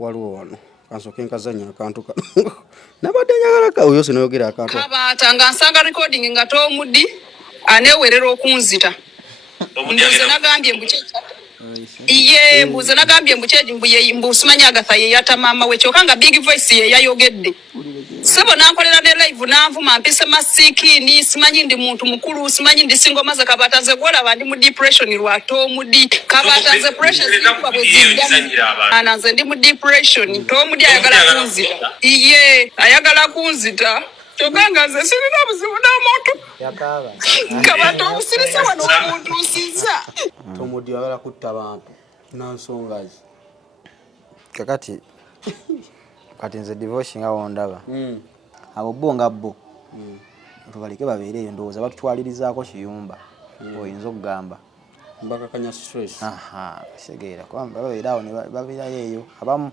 waliwo wano kansoke nkazanya akantu kano nabadde njagala ka oyo sinayogera akantu kabatanga nsanga recording nga Tomudi anewerera okunzita mbuze nagambye mbuchecha iye mbuze nagambye mbucheji mbuye mbusumanya Agatha ye yata mama we kyokanga big voice ye yayogedde sebo nankolera ne live nanvuma mpise masiki ni simanyi ndi muntu mukulu simanyi ndi single maza kabatanze gola bandi mu depression lwa Tomudi kabatanze pressure zikuba bwezidda ananze ndi mu depression Tomudi ayagala kunzita iye ayagala kunzita Toganga ze sirina buzibu n'omuntu yakaba kabato busirisa wano omuntu usiza Tomudi ayagala kutta abantu nansongazi kati nze divorce nga wondaba abo bonga bo tubaleke babeereyo ndowooza batutwalirizaako kiyumba oyinza okugamba mbakakanya stress segeera kwamba babeerawo ne babeerayo eyo abamu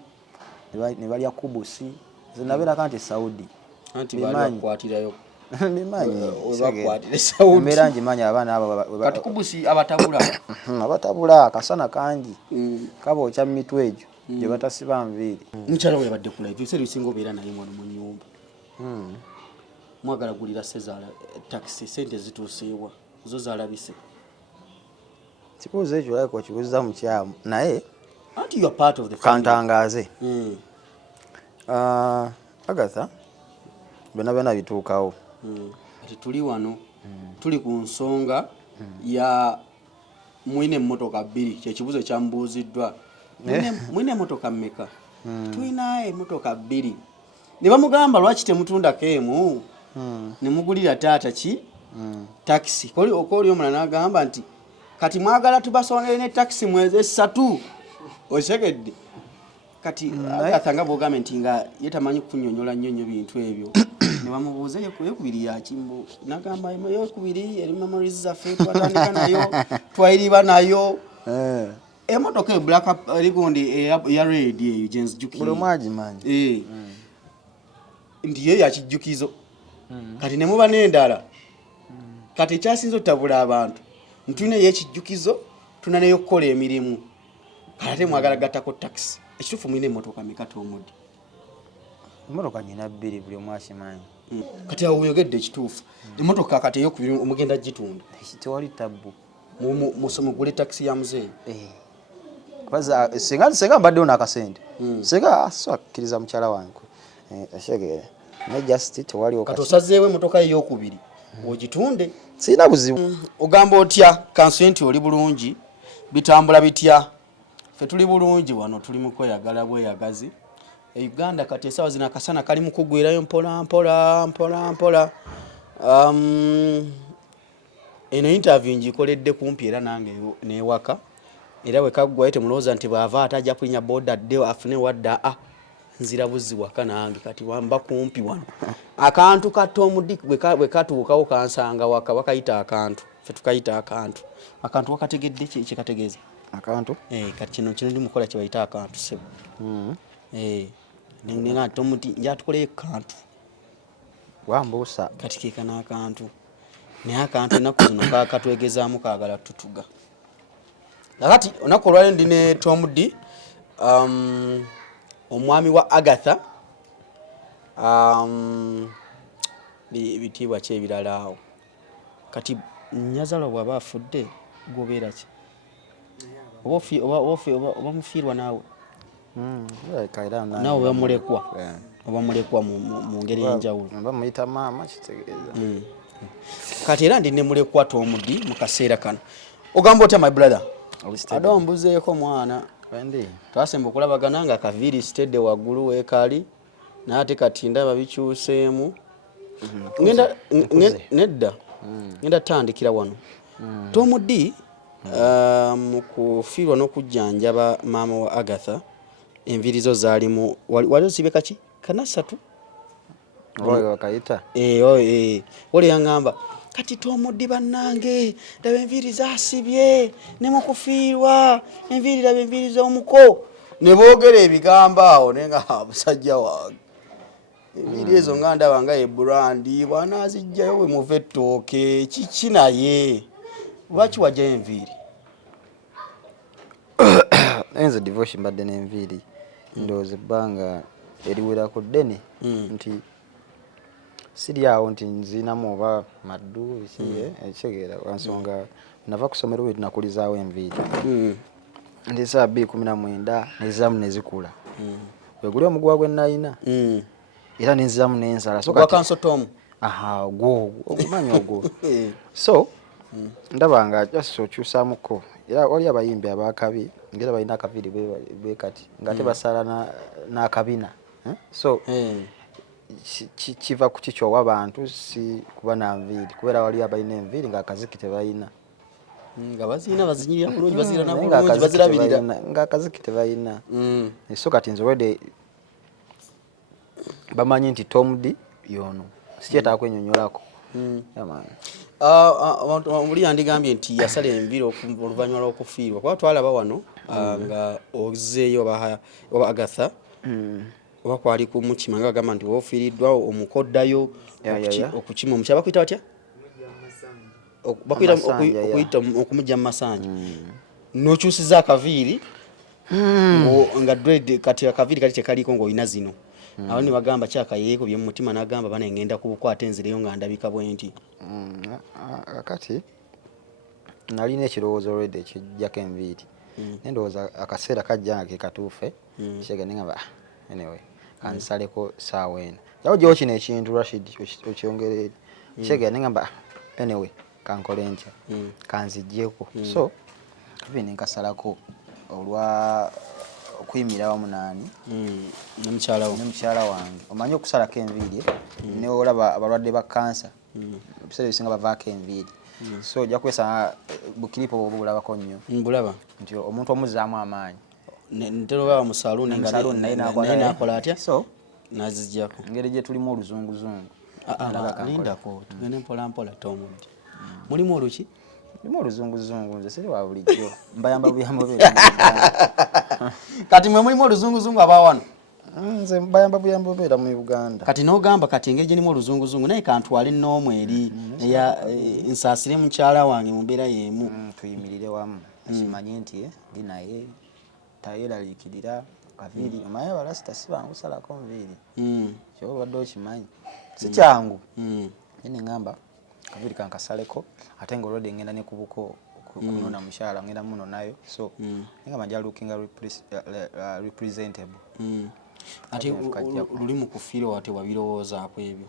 ne balya kubusi nze nabeerako nti Saudi anti bakwatirayo bimanyi bakwatire Saudi embeera ngimanyi abaana abo kati kubusi abatabula akasana kangi kabookya mu mitwe egyo gye batasiba nviiri mukyala we yabadde ku live ebiseera ebisinga obeera naye mwana mu nnyumba mwagala gulira Sezaala taxi sente zituuseewa zo zaalabise kibuuzo ekyo olabika okibuuza mukyamu naye anti you are part of the family kantangaaze Agatha byonna bituukawo kati tuli wano tuli ku nsonga ya mwine emmotoka bbiri kyekibuuzo kyambuuziddwa mwine emmotoka mmeka tulina emmotoka bbiri ne bamugamba lwaki temutundako emu ne mugulira taata ki taxi okoli omulala n'agamba nti kati mwagala tubasonere ne taxi mwezi 3 osekedde kati Agatha nga bwogambye nti nga yetamanyi kunyonyola nnyo bintu ebyo ne bamubuuza yokubiri yakimbo n'agamba yokubiri eri memories zaffe twatandika nayo twayiriba nayo emotoka e black rigundi ya red eyo jenzijukira buli mwagimanyi ndiyo yakijjukizo kati ne muba n'endala kati ekyasinza otabula abantu ntulina y'ekijjukizo tuna neyo okukola emirimu kati ate mwagala gattako taxi ekituufu mwine emmotoka meka Tomudi emmotoka nyina bbiri buli omu akimanyi kati awo oyogedde ekituufu emmotoka kati eyokubiri omugenda gitunda tewali tabbu mugule taxi ya muzeeyi senga mbaddewo n'akasente senga so akkiriza mukyala wange esegeera naye just tewaliwo kati osazeewo emmotoka eyokubiri ogitunde sirina buzibu ogamba otya kansuye nti oli bulungi bitambula bitya ffe tuli bulungi wano tuli mu kweyagala bweyagazi Uganda kati esawa zino akasana kali mu kugwirayo mpola eno interview ngikoledde kumpi era nange newaka era we kaggwayo temulowooza nti bw'ava atajja kulinya boda dde afune wadda nzira buzzi waka nange kati wamba kumpi wano akantu ka Tomudi bwe katuukawo kansanga waka bakayita akantu ffe tukayita akantu wakategedde kyekategeeza akantu kati kino ndi mukola kye bayita akantu sebo nenga Tomudi njatukoleyo kantu wambuusa kati keeka n'akantu naye akantu ennaku zino katwegezaamu kaagala tutuga nakati onaku olwali ndi ne Tomudi omwami wa Agatha bitiibwa ki ebirala awo kati Nyazalo bw'aba afudde gobeera ki oba mufiirwa naawe naawe oba mulekwa mu ngeri y'enjawulo bamuyita maama kitegeeza kati era ndi ne mulekwa Tomudi mu kaseera kano ogamba otya my brother ade ombuzeeko mwana twasemba okulabagana nga kaviiri stede waggulu weekali naye ate kati ndaba bikyuseemu nedda ngenda tandikira wano Tomudi mu kufiirwa n'okujjanjaba maama wa Agatha enviiri zo zaalimu wali osibe kaki kanasatu wakayita wali yaŋŋamba kati Tomudi bannange ndaba enviiri zasibye ne mu kufiirwa enviiri laba enviiri z'omuko ne boogera ebigambo awo naye nga busajja wange enviiri ezo nga ndaba nga eburandi bw'anaazijjayo we muva ettooke kiki naye lwaki wajjayo enviiri nze divorce mbadde n'enviiri ndowooza ebbanga eriwerako ddene nti siri awo nti nzinamu oba maddu ekitegeera wansonga nava ku ssomero bwe tunakulizaawo enviiri nti saa 2019 nezizaamu nezikula weguli omuguwa gwe nalina era nenziramu n'ensala gwo ogumanyi ogwo so ndaba nga just okyusaamuko era wali abayimbi abakabi ngera balina akaviiri bwe kati ng'ate basala n'akabina so kiva ku kikyowa abantu si kuba na nviiri kubeera wali abalina enviiri ng'akaziki tebalina nga bazirina bazinyirira bulungi bazirana bulungi bazirabirira ng'akaziki tebalina so kati nze already bamanyi nti Tom D yono sikyetaaga kwenyonyolako oli yandigambye nti yasala enviiri oluvannyuma lw'okufiirwa kuba twalaba wano nga ozeeyo oba Agatha oba kwali ku mukima nga bagamba nti wofiiriddwa omukoddayo okukima omukyala bakuyita batya okuyita okumujja mu masanja n'okyusiza akaviiri nga dread kati akaviiri kati tekaliko ng'olina zino awo ne bagamba kyakayeeko bye mu mutima n'agamba bana ngenda kubukwata enzireyo nga ndabika bwe nti kati nalina ekirowoozo already ekijjako enviiri nendowooza akaseera kajja nga ke katuufe kyegende ngamba anyway kansaleko saawa eno yawo gyewo kino ekintu Rashid okyongereri kyegende ngamba anyway kankole ntya kanzijjeko so kavi nenkasalako olwa okuyimira wamu nani n'omukyala wange omanyi okusalako enviiri ne olaba abalwadde ba kansa ebiseera ebisinga bavaako enviiri so ojja kwesanga bukiripo oba bulabako nnyo mbulaba nti omuntu omuzaamu amaanyi ntera oba mu saluuni naye nakola atya so nazijjako engeri gye tulimu oluzunguzungu lindako tugende mpolampola Tom D mulimu oluki limu oluzunguzungu nze siri wa bulijjo mbayamba buyambo kati mwe mulimu oluzunguzungu abawano nze mbayamba buyambo beera mu Uganda kati n'ogamba kati engeri gyenimu oluzunguzungu naye kantwale n'omu eri nsaasire mukyala wange mu mbeera y'emu tuyimirire wamu akimanyi nti ndi naye tayeraliikirira kaviiri omanyi abalasita si bangu salako nviiri kyoba obadde okimanyi si kyangu ne ngamba kaviiri kankasaleko ate nga olwedde ngenda ne kubuko kunona mukyala ngenda munonayo so ngamba nja lookinga representable ate luli mu kufiirwa wate wabirowoozaako ebyo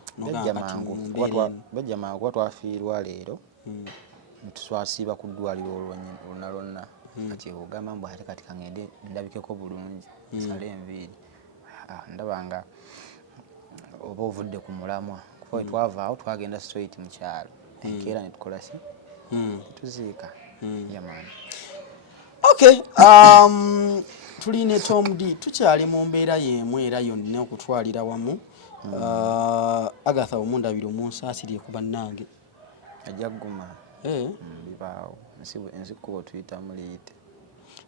bajja mangu kuba twafiirwa leero tuswasiiba ku ddwaliro lwonna lwonna kati ogamba mbu ate kati kangende ndabikeko bulungi nsale enviiri ndaba nga oba ovudde ku mulamwa kuba twavaawo twagenda straight mu kyalo enkeera ne tukola ki tuziika yamaani okay tuline Tom D tukyali mu mbeera y'emu era yonna okutwalira wamu Agatha omundabira omunsaasirye ku bannange ajja gguma bibaawo enzikubo tuyitamu liyite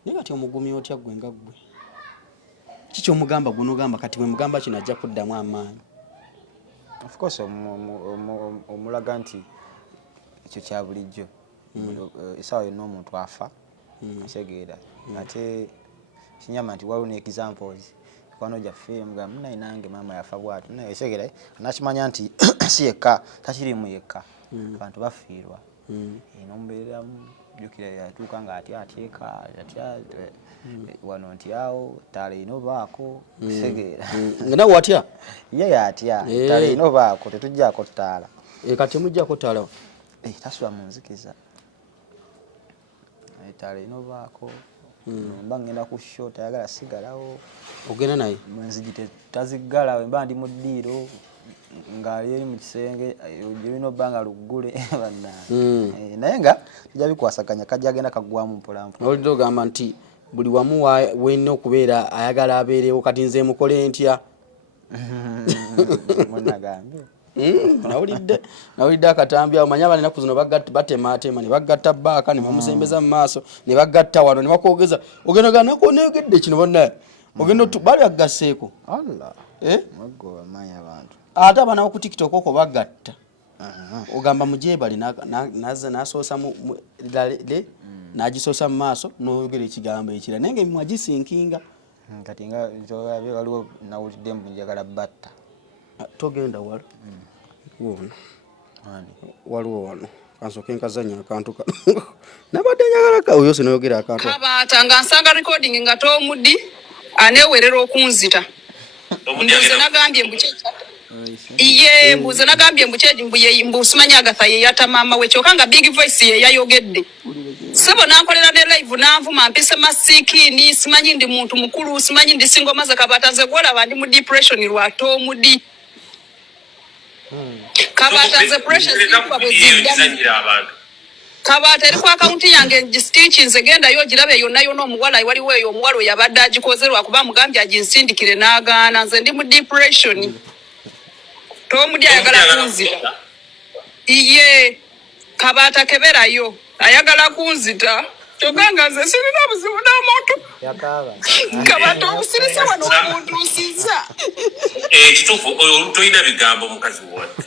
naye kati omugumi otya gwe nga ggwe kiki omugamba gunogamba kati bwe mugamba kino ajja kuddamu amaanyi of course omulaga nti ekyo kya bulijjo essaawa yonna omuntu afa kitegeera ate kinyama nti waliwo ne examples kwano gyaffe mugamba naye nange maama yafa bwatu naye kitegeera nakimanya nti si yekka takirimu yekka abantu bafiirwa n'omubeeramu jjukira yatuuka nga atyeka atya wano nti awo ttaala inobaako kitegeera nawe watya ye yatya ttaala inobaako tetuggyako ttaala kati mujjako ttaala tasula mu nzikiza ttaala inobaako mba ngenda ku show tayagala sigalawo ogenda naye mwenzigi taziggala wemba ndi mu ddiiro ng'ali eri mu kisenge olina obba nga luggule bannange naye nga tujja bikwasaganya kajja agenda kaggwamu mpolampola olidde ogamba nti buli wamu wenna okubeera ayagala abeerewo kati nze mukole ntya munagambye nawulidde akatambi awo manya abana ennaku zino batematema ne bagatta bbaaka ne bamusembeza mu maaso ne bagatta wano ne bakwogeza ogenda ganako neegedde kino bonna ogenda bali agasseeko ate abaana boku TikTok oko bagatta ogamba mujebali nasoosa n'agisoosa mu maaso n'oyogera ekigambo ekira naye nga emimwa gisinkinga kati nga nzolabye waliwo nawulidde mbu njagala batta togenda wala wona waliwo wano kansoke nkazanya akantu kano nabadde njagala ka oyo sinayogera akantu Kabaata nga nsanga recording nga Tomudi aneewerera okunzita mbuze nagambye mbukyekya iye mbuze nagambye mbu simanyi Agatha ye yatta maama we kyokka nga Big Voice ye yayogedde sebo nankolera ne live nanvuma mpise masikini simanyi ndi muntu mukulu simanyi ndi single maze Kabaata nze gwolaba ndi mu depression lwa Tomudi Kabaata nze pressure zikuba bwezidda abantu Kabaata eri ku akaunti yange ngisitichi nze genda yo girabe yonna yonna omuwala waliwo eyo omuwala oyo abadde agikozerwa kuba mugambye aginsindikire n'agaana nze ndi mu depression Tomudi ayagala kunzita iye Kabaata keberayo ayagala kunzita kyokka nga nze sirina buzibu n'omuntu Kabaata obusirisa wano omuntu nsiza kituufu oyo toyina bigambo mukazi wattu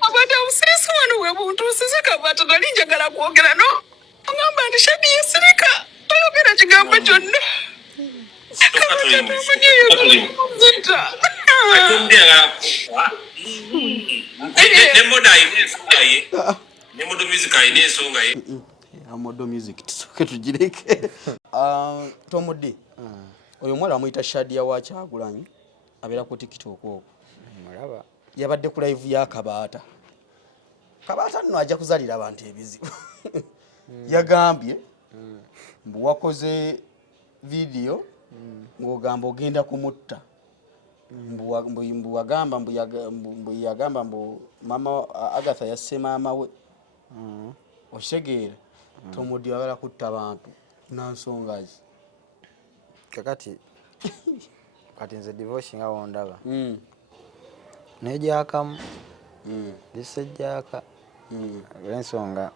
Kabaata obusirisa wano we muntu nsiza Kabaata nali njagala kwogera no ngamba nti Shadi yesirika toyogera kigambo kyonna nemodo music ayina ensonga ye amodo music tusoke tugireke Tomudi oyo mwala amuyita Shadia wa Kyagulanyi abeera ku TikTok okwo mulaba yabadde ku live ya Kabaata nno ajja kuzalira abantu ebizibu yagambye mbu wakoze video ng'ogamba ogenda kumutta mbu wagamba mbu yagamba mbu mama Agatha yasse maama we okitegeera Tomudi wabala kutta bantu nansonga ki kati nze divorce nga wondaba nejakamu lisejjaka olw'ensonga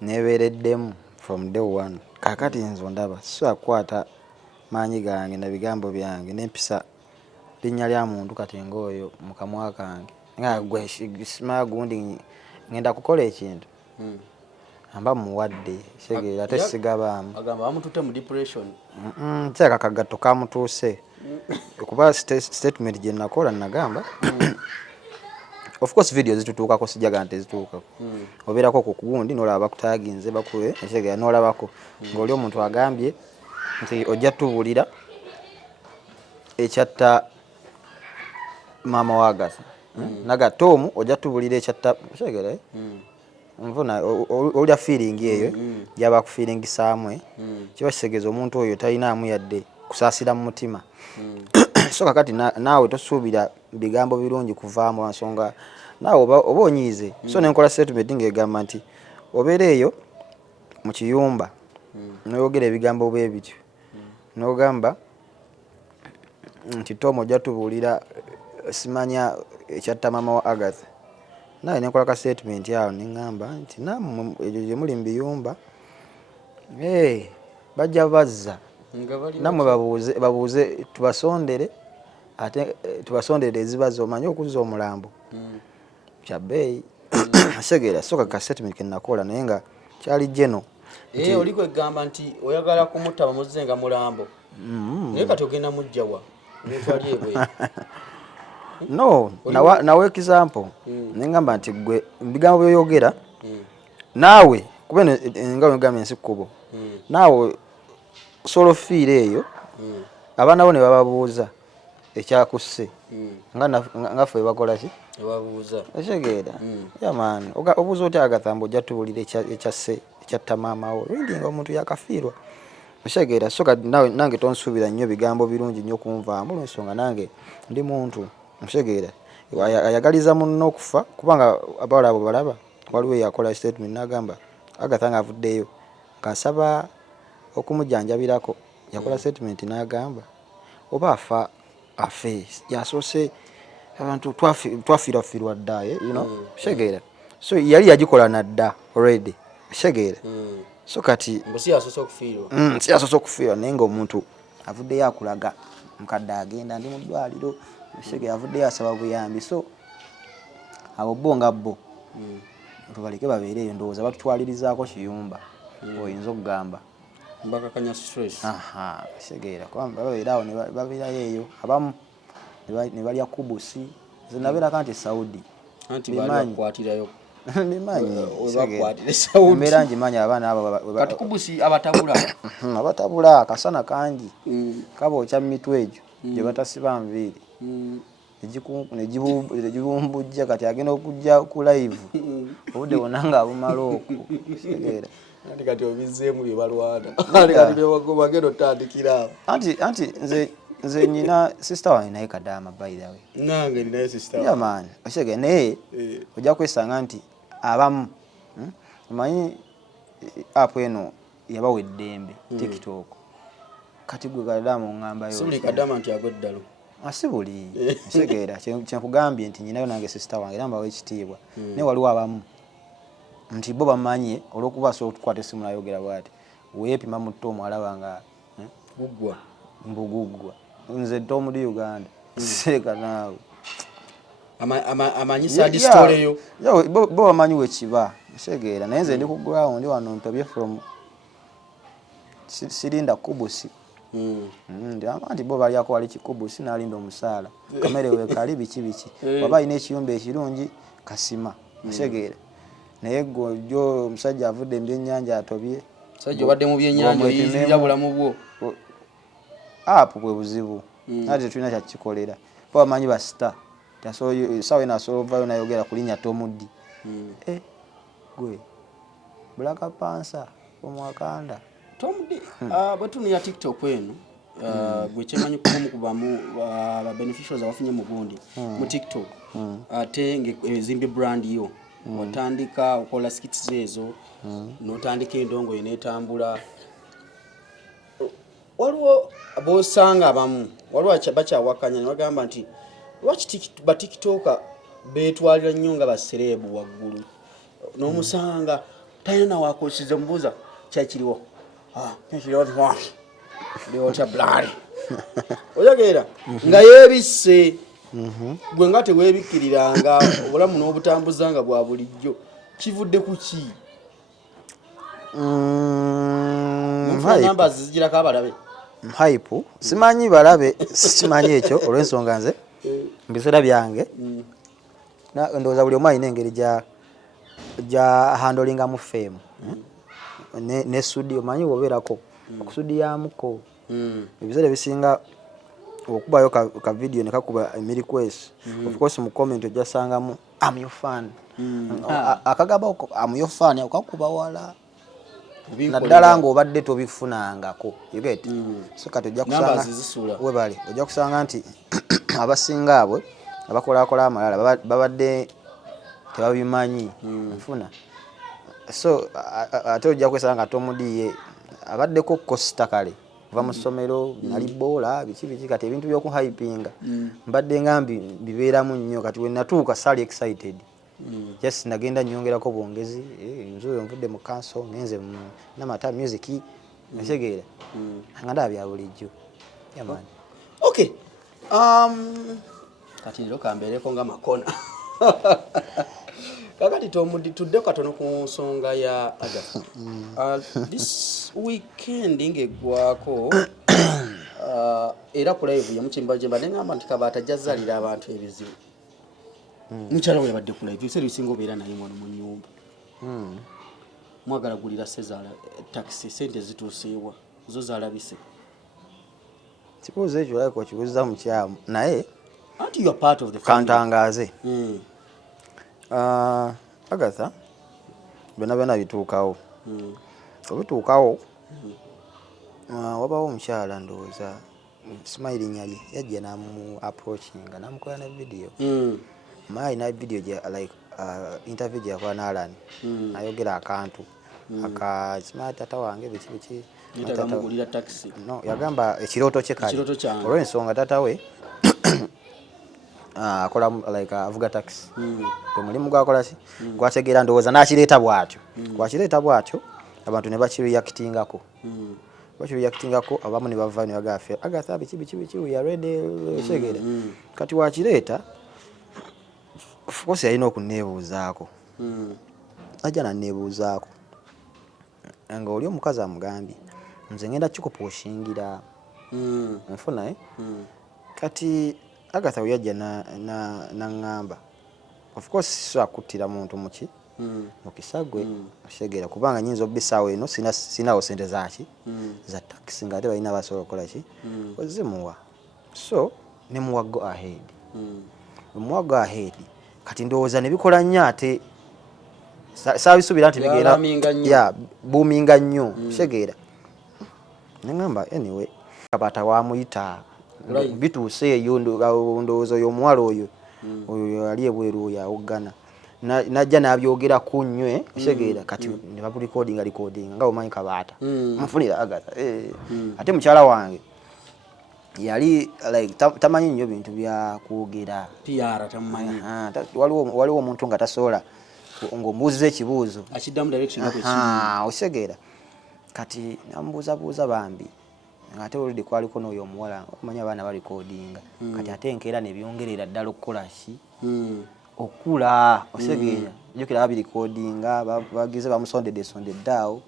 nebeereddemu from day one kakati nze ondaba sisobola kukwata maanyi gange na bigambo byange nempisa linnya lya muntu kati ng'oyo mu kamwa kange nga gwe simala gundi ngenda kukola ekintu amba muwadde kitegeera ate sigabaamu agamba bamututte mu depression kyaka akagatto kamutuuse kuba statement gye nakola nagamba of course video zitutuukako sijaga nti zituukako obeerako ku kugundi n'olaba bakutaginze bakuwe ekitegeera n'olabako ng'oli omuntu agambye nti ojja tubulira ekyatta maama wa Agatha naga Tom ojja tubulira ekyatta kitegeera nvuna olya feeling eyo yaba ku feeling samwe kiba kisegeeza omuntu oyo talinaamu yadde kusaasira mu mutima so kakati naawe tosuubira bigambo birungi kuvaamu nsonga naawe oba onyiize so nenkola statement ng'egamba nti obeera eyo mu kiyumba noyogera ebigambo bwe bityo n'ogamba nti Tom ojja tubuulira simanya ekyatta maama wa Agatha naye nenkola ka statement awo neŋŋamba nti nammwe egyo gye muli mu biyumba bajja bazza nammwe babuuze tubasondere ate tubasondere ezibazo omanye okuzza omulambo kyabbeeyi asegeera soka ka statement ke nakola naye nga kyali jeno oliko egamba nti oyagala kumutta bamuzze nga mulambo naye kati ogenda mujjawa netwali ebwe no nawe example nengamba nti gwe bigambo byoyogera naawe kuba nga wegambye ensi kkubo naawe solo fiira eyo abaana bo ne bababuuza ekyakusse nga ffe bakola ki babuuza ekitegeera yamaani obuuza otya Agatha mbu ojja tubulira ekyasse ekyatta maama wo lwindi nga omuntu yakafiirwa ekitegeera so kati nange tonsuubira nnyo bigambo birungi nnyo kunvaamu olw'ensonga nange ndi muntu ekitegeera ayagaliza munno okufa kubanga abawala abo balaba waliwo yakola statement n'agamba Agatha nga avuddeyo nkasaba okumujjanjabirako yakola statement n'agamba oba afa afe yasoose abantu twafiirwafirwa dda kitegeera so yali yagikola nadda already kitegeera so kati si yasoose okufiirwa naye ng'omuntu avuddeyo akulaga mukadde agenda ndi mu ddwaliro kitegeera avuddeyo asaba buyambi so abo bo nga bo tubaleke babeere eyo ndowooza batutwalirizaako kiyumba oyinza okugamba mbakakanya stress kitegeera kwamba babeerawo ne babeerayo eyo abamu ne balya kubusi nze nabeerako nti Saudi anti bakwatirayo bimanyi bakwatire Saudi embeera ngimanyi abaana abo kati kubusi abatabula akasana kangi kabookya mu mitwe egyo gye batasiba nviiri negibumbujja kati agenda okujja ku live obudde bwonna nga bumala okwo kitegeera kati obizeemu bye balwana kati bagenda otandikira anti nze nyina sister wange naye Kadaama by the way nange ninaye sister yeah man okitegeera naye ojja kwesanga nti abamu omanyi app eno yabawa eddembe TikTok kati gwe Kadaama oŋŋambayo sibuli Kadaama nti agwe eddalo asibuli kitegeera kyenkugambye nti nyinayo nange sister wange era mbawa ekitiibwa naye waliwo abamu nti bo bamanyi olw'okuba asobola okukwata essimu nayogera bw'ati weepima mu ttoomu alaba nga mbuguggwa nze Tom Uganda seeka naawe amanyi sadi story yo bo bamanyi wekiba kitegeera naye nze ndi ku ground wano mpebye from sirinda kubusi nti bo balyako wali kikubusi n'alinda omusaala kamere weekali biki waba alina ekiyumba ekirungi kasima kitegeera naye gojjo omusajja avudde mu byennyanja atobye musajja obadde mu byennyanja oyinzira bulamu bwo apo bwe buzibu ate tetulina kyakikolera bo bamanyi basita sawa nasobola ovayo nayogera ku linnya Tom D gwe Black Panther omwakanda Tom D bwetunira TikTok eno gwe kyemanyi kubamu ba beneficiaries abafunye mu gundi mu TikTok ate ng'ezimbye brand yo otandika okola skits ezo n'otandika endongo yenetambula waliwo abosanga abamu waliwo bakyawakanya ne bagamba nti lwaki ba TikToker beetwalira nnyo nga basereebu waggulu n'omusanga talina wakosize mubuuza kyakiriwo liwotya blari oyogeera nga yeebisse gwe nga teweebikkiriranga obulamu n'obutambuzanga bwa bulijjo kivudde ku ki namba zizigirako abalabe hype simanyi balabe simanyi ekyo olw'ensonga nze mu biseera byange ndowooza buli omu alina engeri gya handolingamu fame ne studio manyi wobeerako okustudiyamuko ebiseera ebisinga okubayo ka video ne kakuba request of course mu comment ojasangamu am your fan akagaba am your fan akakuba wala naddala ng'obadde tobifunangako you get so kati ojja kusanga webale ojja kusanga nti abasinga abwe abakolakola amalala babadde tebabimanyi nfuna so ate ojja kwesanga Tom D ye abaddeko kosta kale kuva mu ssomero nali boola biki kati ebintu by'okuhypinga mbadde nga bibeeramu nnyo kati we natuuka sali excited just nagenda nyongerako bwongezi nzuyo nvudde mu kanso ngenze namata music nasegeera nga ndaba bya bulijjo yamani okay kati lero kambeereko nga makona kakati tudde katono ku nsonga ya Agatha this weekend ng'eggwako era ku live yamukimbajemba neŋŋamba nti Kabaata jazalira abantu ebizibu mukyala we yabadde ku live ebiseera ebisinga obeera naye mwano mu nnyumba mwagala gulira Sezaala taxi sente zituuseewa zo zalabise kibuuzo ekyo like okibuuza mukyamu naye anti you are part of the family kantangaaze Agatha byonna bituukawo obituukawo wabawo omukyala ndowooza smiling ali yajja namu approachinga namukola ne video mayi na video like interview gye yakola n'Alan ayogera akantu akakima tata wange biki nitagambulira taxi no yagamba ekirooto kye kali olw'ensonga tata we akola like avuga taxi mulimu gwakola ki gwategeera ndowooza n'akireeta bw'atyo abantu ne bakireactingako abamu ne bava ne bagaafe Agatha biki we are ready segere kati wakireeta of course yalina okuneebuuzaako ajja naneebuuzaako nga oli omukazi amugambye nze ngenda kikopo oshingira nfuna kati Agatha yajja na ngamba of course so akutira muntu muki mukisagwe ashegera kubanga nyinzo bisawe eno sinawo sente zaki za taxi ngate balina basobola kola ki ozimuwa so ne muwago ahead muwago ahead kati ndowooza ne bikola nnyo ate saabisuubira nti bigenda ya buuminga nnyo shegera nengamba anyway kabata wamuyita bituuse eyo ndowooza oyo omuwala oyo yali ebweru yawogana najja n'abyogerako nnyo shegera kati ne babulikodinga nga omanyi Kabata mufunira Agatha ate mukyala wange yali like tamanyi nnyo bintu bya kwogera PR tamanyi waliwo omuntu nga tasobola ng'ombuuziza ekibuuzo akiddamu direction ako osegera kati namubuuzabuuza bambi ate oludi kwaliko n'oyo omuwala okumanya abaana balikodinga kati ate enkeera ne byongerera ddala okukola ki okula osegera jjukira babirikodinga bagize bamusondedde awo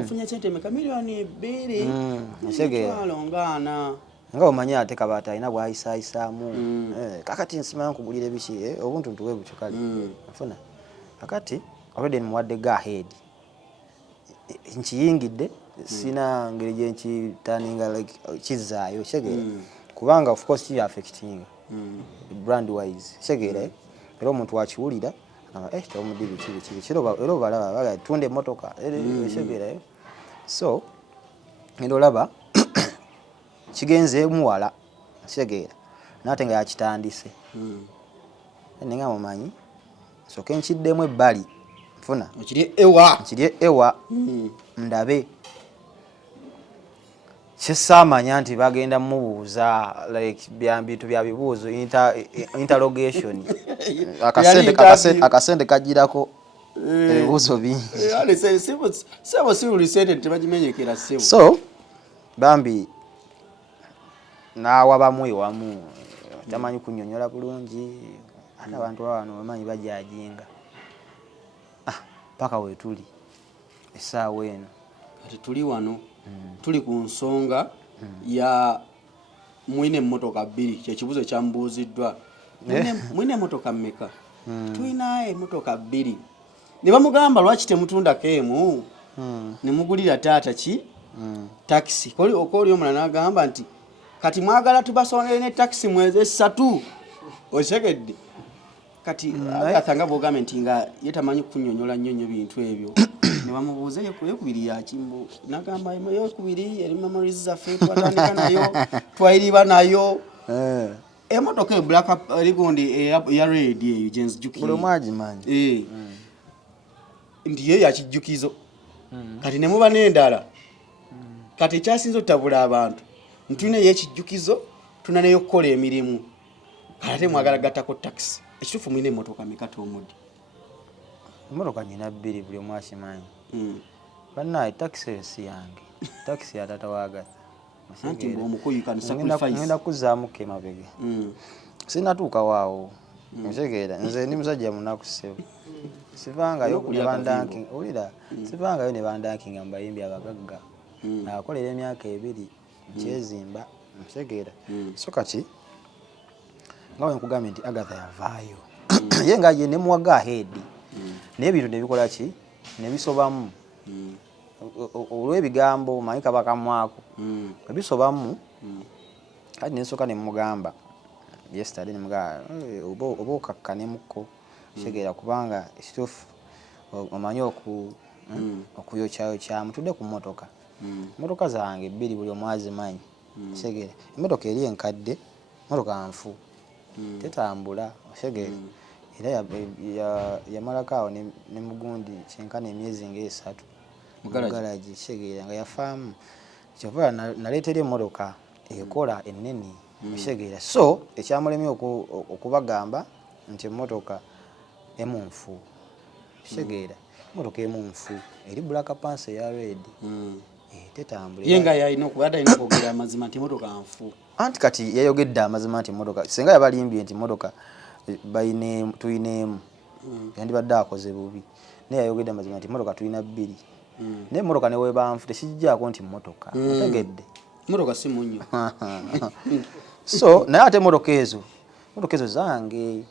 ofunye sente meka miliyoni 2 osegera nga omanyi ate Kabata alina bw'ayisaayisaamu kakati nsimanyi nkugulira biki obuntu ntuwe butyo kale afuna kakati already muwadde go ahead nkiyingidde sina ngeri gye nkitaninga like kizaayo segera kubanga of course ki affecting brand wise segera era omuntu wakiwulira kyomuddi biki kiro balaba baga tunde emmotoka segera so ngendo olaba kigenze muwala segera nate nga yakitandise nenga mumanyi soke nkiddemu ebbali funa okiri ewa ndabe kyesaamanya nti bagenda mubuuza like bintu bya bibuuzo interrogation akasente kagirako ebibuuzo bingi so bambi nawa bamwe wamu tamanyi kunnyonnyola bulungi ate abantu bano bamanyi bajajinga paka wetuli essaawa eno kati tuli wano tuli ku nsonga ya mwine emmotoka 2 kyekibuzo ekyambuuziddwa mwine emmotoka mmeka tulina emmotoka 2 ne bamugamba lwaki temutundako emu ne mugulira taata ki taxi okoli omulala n'agamba nti kati mwagala tubasonere ne taxi mwezi 3 oshegedde kati agatanga bogame nti nga yetamanyi kunnyonnyola nnyo bintu ebyo ne bamubuuza yekubiri yakimbo nagamba yekubiri eri memories zaffe twatandika nayo twayiriba nayo emotoka black rigundi ya red eyo James Juki buli mwagimanyi ndiyo yakijjukizo kati ne muba n'endala kati ekyasinza otabula abantu ntulina yekijjukizo tuna nayo okukola emirimu ate mwagala gattako taxi ekituufu mwine emmotoka meka omuddi emmotoka nyina 2 buli omu akimanyi bannaye taxi si yange taxi ya taata wa Agatha anti ng'omukoyi kan sacrifice ngenda kuzaamu ke mabega sinatuuka waawo ntegeera nze ndi musajja munaku ssebo sivangayo bandanking owulira sivangayo ne bandanking mbayimbi abagagga akolera emyaka 2 nkyezimba ntegeera so kati nga we nkugambye nti Agatha yavaayo ye nga ye ne muwaga ahead naye ebintu ne bikola ki ne bisobamu olw'ebigambo manyi kaba kamwako ebisobamu kati nensooka ne mugamba yesterday ne mugamba oba okakkanemuko kitegeera kubanga ekituufu omanyi okuyokya mutudde ku mmotoka emmotoka zange 2 buli omu azimanyi kitegeera emmotoka eri enkadde mmotoka nfu tetambula kitegeera era yamalako awo ne mugundi kyenkana emyezi nga 3 mugalagi kitegeera nga yafaamu kyova naleetera emmotoka ekola ennene kitegeera so ekyamulemye okubagamba nti emmotoka emunfu kitegeera emmotoka emunfu eri black pants eya red tetambula yenga yalina okwogera amazima nti emmotoka nfu anti kati yayogedde amazima nti emmotoka singa yabalimbye nti emmotoka tuyineemu yandibadde akoze bubi naye yayogedde amazima nti emmotoka tulina 2 naye emmotoka ne webanfu tekijjaako nti mmotoka otegedde mmotoka si munnyo so naye ate emmotoka ezo zange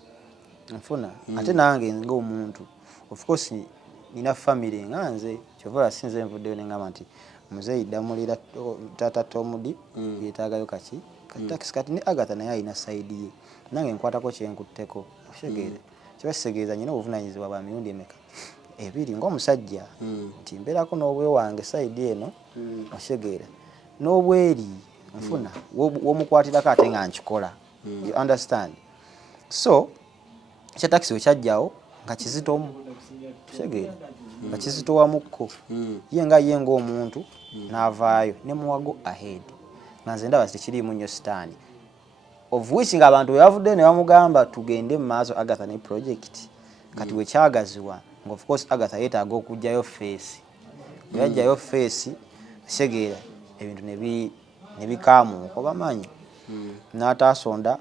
nfuna ate nange ng'omuntu of course nina family nga nze kyova sinze nvuddeyo ne ngamba nti muzeeyi ddamulira taata Tomudi yeetaagayo kaki taxi kati ne Agatha naye alina sayidi ye nange nkwatako kyenkutteko otegeere kiba kitegeeza nyina obuvunanyizibwa bwa mirundi emeka ebiri ng'omusajja nti mbeerako n'obwe wange sayidi eno otegeere n'obweri nfuna w'omukwatirako ate nga nkikola you understand so ekya taxi wekyajjawo nga kizitomu otegeere nga kizitowamukko ye ng'omuntu n'avaayo ne muwago ahead nga nze ndaba tekiriimu nnyo sitaani of which nga abantu bwe ne bamugamba tugende mu maaso Agatha ne project kati wekyagaziwa nga of course Agatha yeetaaga okugjayo face yajjayo face segeera ebintu ne bikaamuuka obamanyi n'ataasonda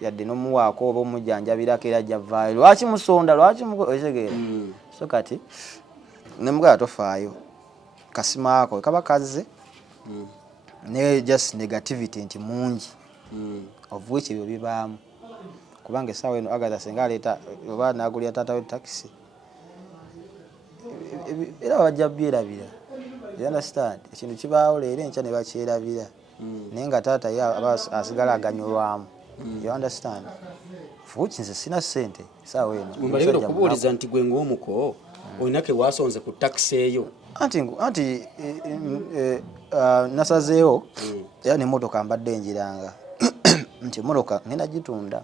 yadde n'omuwaako oba omujjanjabirako era ajja vaayo lwaki musonda lwaki otegeera so kati ne mugala tofaayo kasimaako kaba kazze ne just negativity nti mungi of which ebyo bibaamu kubanga essaawa eno Agatha senga aleeta oba n'agulira taata we taxi era bajja byerabira you understand ekintu kibaawo leero enkya ne bakyerabira naye nga taata ye aba asigala aganyulwamu you understand of which nze sina ssente essaawa eno mbalekera okubuuliza nti gwe ng'omuko olinake wasonze ku taxi eyo anti nasazeewo era n'emmotoka mbadde njiranga nti emmotoka ngenda gitunda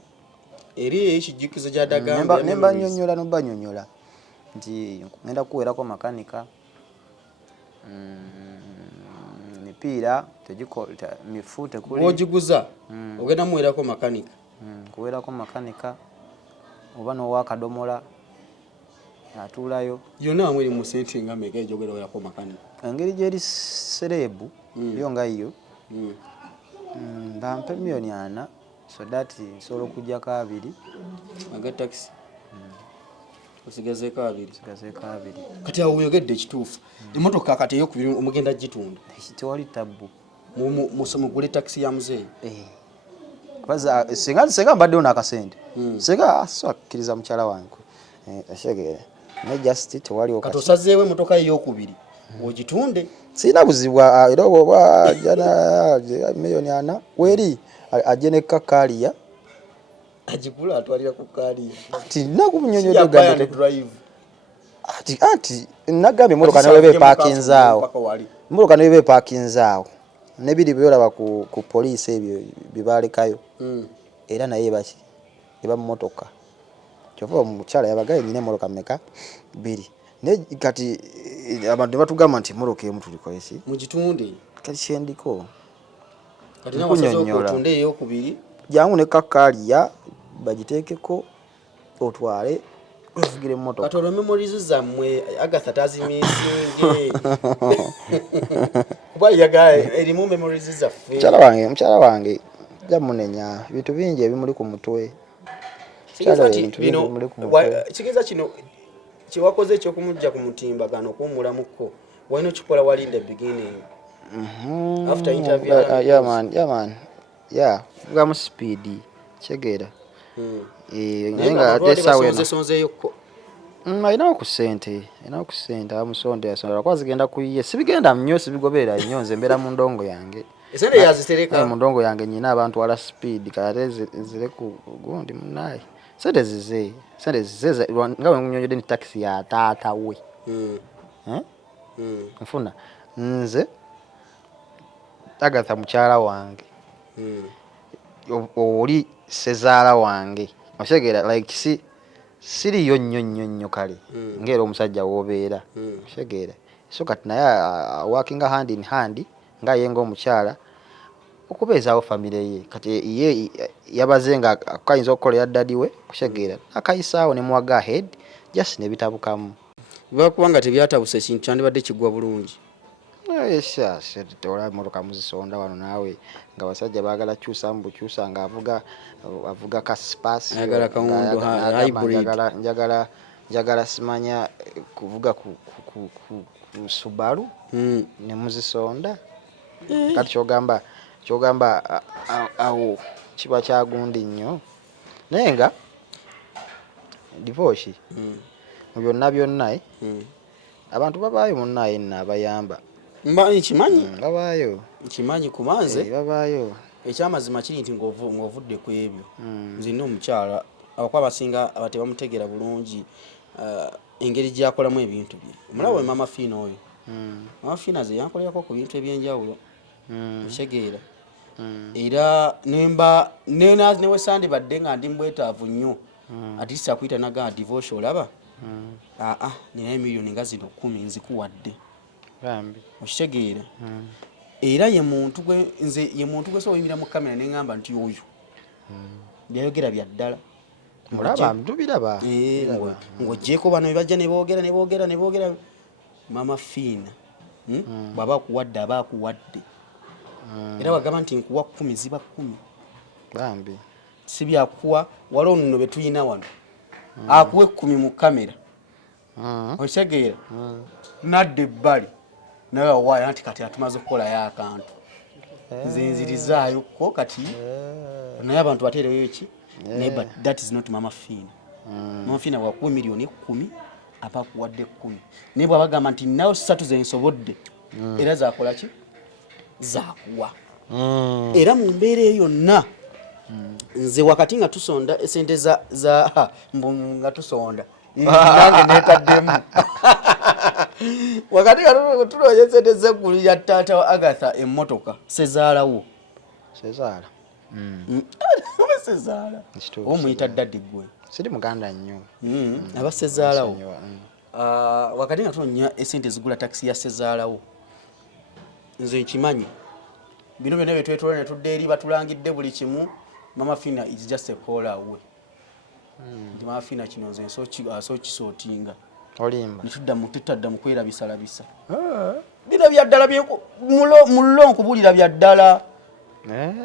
eri ekijjukizo gy'adagamba ne mbanyonnyola nti ngenda kuweerako makanika mipiira mifu tekuli ogiguza ogenda muweerako makanika kuweerako makanika oba n'owakadomola atuulayo yonna amweri mu sente nga meka ejogera weerako makanika engeri gyeri serebu yo nga yo bampe miliyoni 4 so that nsobola okuggyako 2 aga taxi osigazeeko 2 kati awo oyogedde ekituufu emmotoka kati eyokubiri omugenda gitunda tewali tabbu mugule taxi ya muzeeyi senga mbaddewo n'akasente senga akkiriza mukyala wange asegeere ne just tewali kati osazeewo emmotoka eyokubiri ogitunde sirina buzibwa era oba jana miliyoni 4 weri ajje ne kakaliya agikula atwalira ku kaliya ati nakumunyonyodde gamba ati nagambye emmotoka newebe parkinzaawo emmotoka newebe parkinzaawo nebiri byolaba ku poliisi ebyo bibalekayo era naye baki eba mmotoka kyova omukyala yabagaye nyina emmotoka mmeka 2 ne kati abantu batugamba nti emmotoka emu tulikoleki mugitunde kati kyendiko kati nawasazeokutunde eyokubiri jangu ne kakaliya bagiteekeko otwale ovugire emmotoka kati olwo memories zammwe Agatha tazimisinge kuba yagaye erimu memories zaffe mukyala wange jamunenya bintu bingi ebimuli ku mutwe kigeza kino kiwakoze ekyokumujja ku mutimbagano okuwumulamuko walina okikola wali in the beginning after interview vuga mu speedi kyegeera naye nga ate essaawa eno alinawo ku ssente amusonde yasonda kwa zigenda kuyiye sibigenda nnyo sibigoberera nnyo nze mbeera mu ndongo yange esente yazitereka mu ndongo yange nyina abantu wala speed kate zire ku gundi munaye sente zize nga wenyonyodde ni taxi ya taata we nfuna nze Agatha mukyala wange oli sezaala wange otegeera like siriyo nnyo kale ng'era omusajja w'obeera otegeera so kati naye working hand in hand nga ye ng'omukyala okubeezaawo famire ye kati ye yabaze nga akayinza okukolera ddadi we otegeera akayisaawo ne muwaga ahead just ne bitabukamu lwakubanga tebyatabuse ekintu kyandibadde kiggwa bulungi olaba emmotoka muzisonda wano naawe nga basajja baagala kyusa mu bukyusa nga avuga ka spaasi ayagala kawundo hybrid njagala njagala simanya kuvuga ku Subaru ne muzisonda kati kyogamba awo kiba kyagundi nnyo naye nga divorce mu byonna abantu babaayo munnaye nno abayamba babaayo nkimanyi kumanze babaayo ekyamazima kiri nti ng'ovudde ku ebyo nzina omukyala abakwa abasinga tebamutegeera bulungi engeri gyakolamu ebintu bye omulaba mama Fiina oyo mama Fiina ze yankolerako ku bintu ebyenjawulo okitegeera era newe sandibadde nga ndi mbwetaavu nnyo atisa akuyita naga divorce olaba ninayo miliyoni nga zino 10 nzikuwadde okitegeera era ye muntu gwe so oyimira mu kamera neŋŋamba nti oyo byayogera bya ddala mulaba tubiraba ng'ogyeko bano bajja ne boogera mama Fiina bw'aba akuwadde aba akuwadde era wagamba nti nkuwa 10 ziba 10 si byakuwa waliwo nno betulina wano akuwe 10 mu kamera okitegeera nadda ebbali naye awaayo anti kati atumaze okukolayo akantu nze nzirizaayo ko kati naye abantu bateereyo eki naye but that is not mama Fiina mama Fiina bwakuwa miliyoni 10 apa akuwadde 10 naye bwabagamba nti nawe 3 zensobodde era zakola ki zakuwa era mu mbeera eyo yonna nze wakati nga tusonda esente nga tusonda nange neetaddemu wakati nga tuloonya esente zeggulu ya taata wa Agatha emmotoka sezaalawo sezaala omuyita daddi gwe siri muganda nnyo aba sezaalawo wakati nga tunoonya esente zigula takisi ya sezaalawo nze nkimanyi bino byonna byetwetoola ne tudde eri batulangidde buli kimu mama Fiina is just a call away nti mama Fiina kino nze kisootinga olimba tutadda mu kwerabisa bino byaddala mulo nkubulira byaddala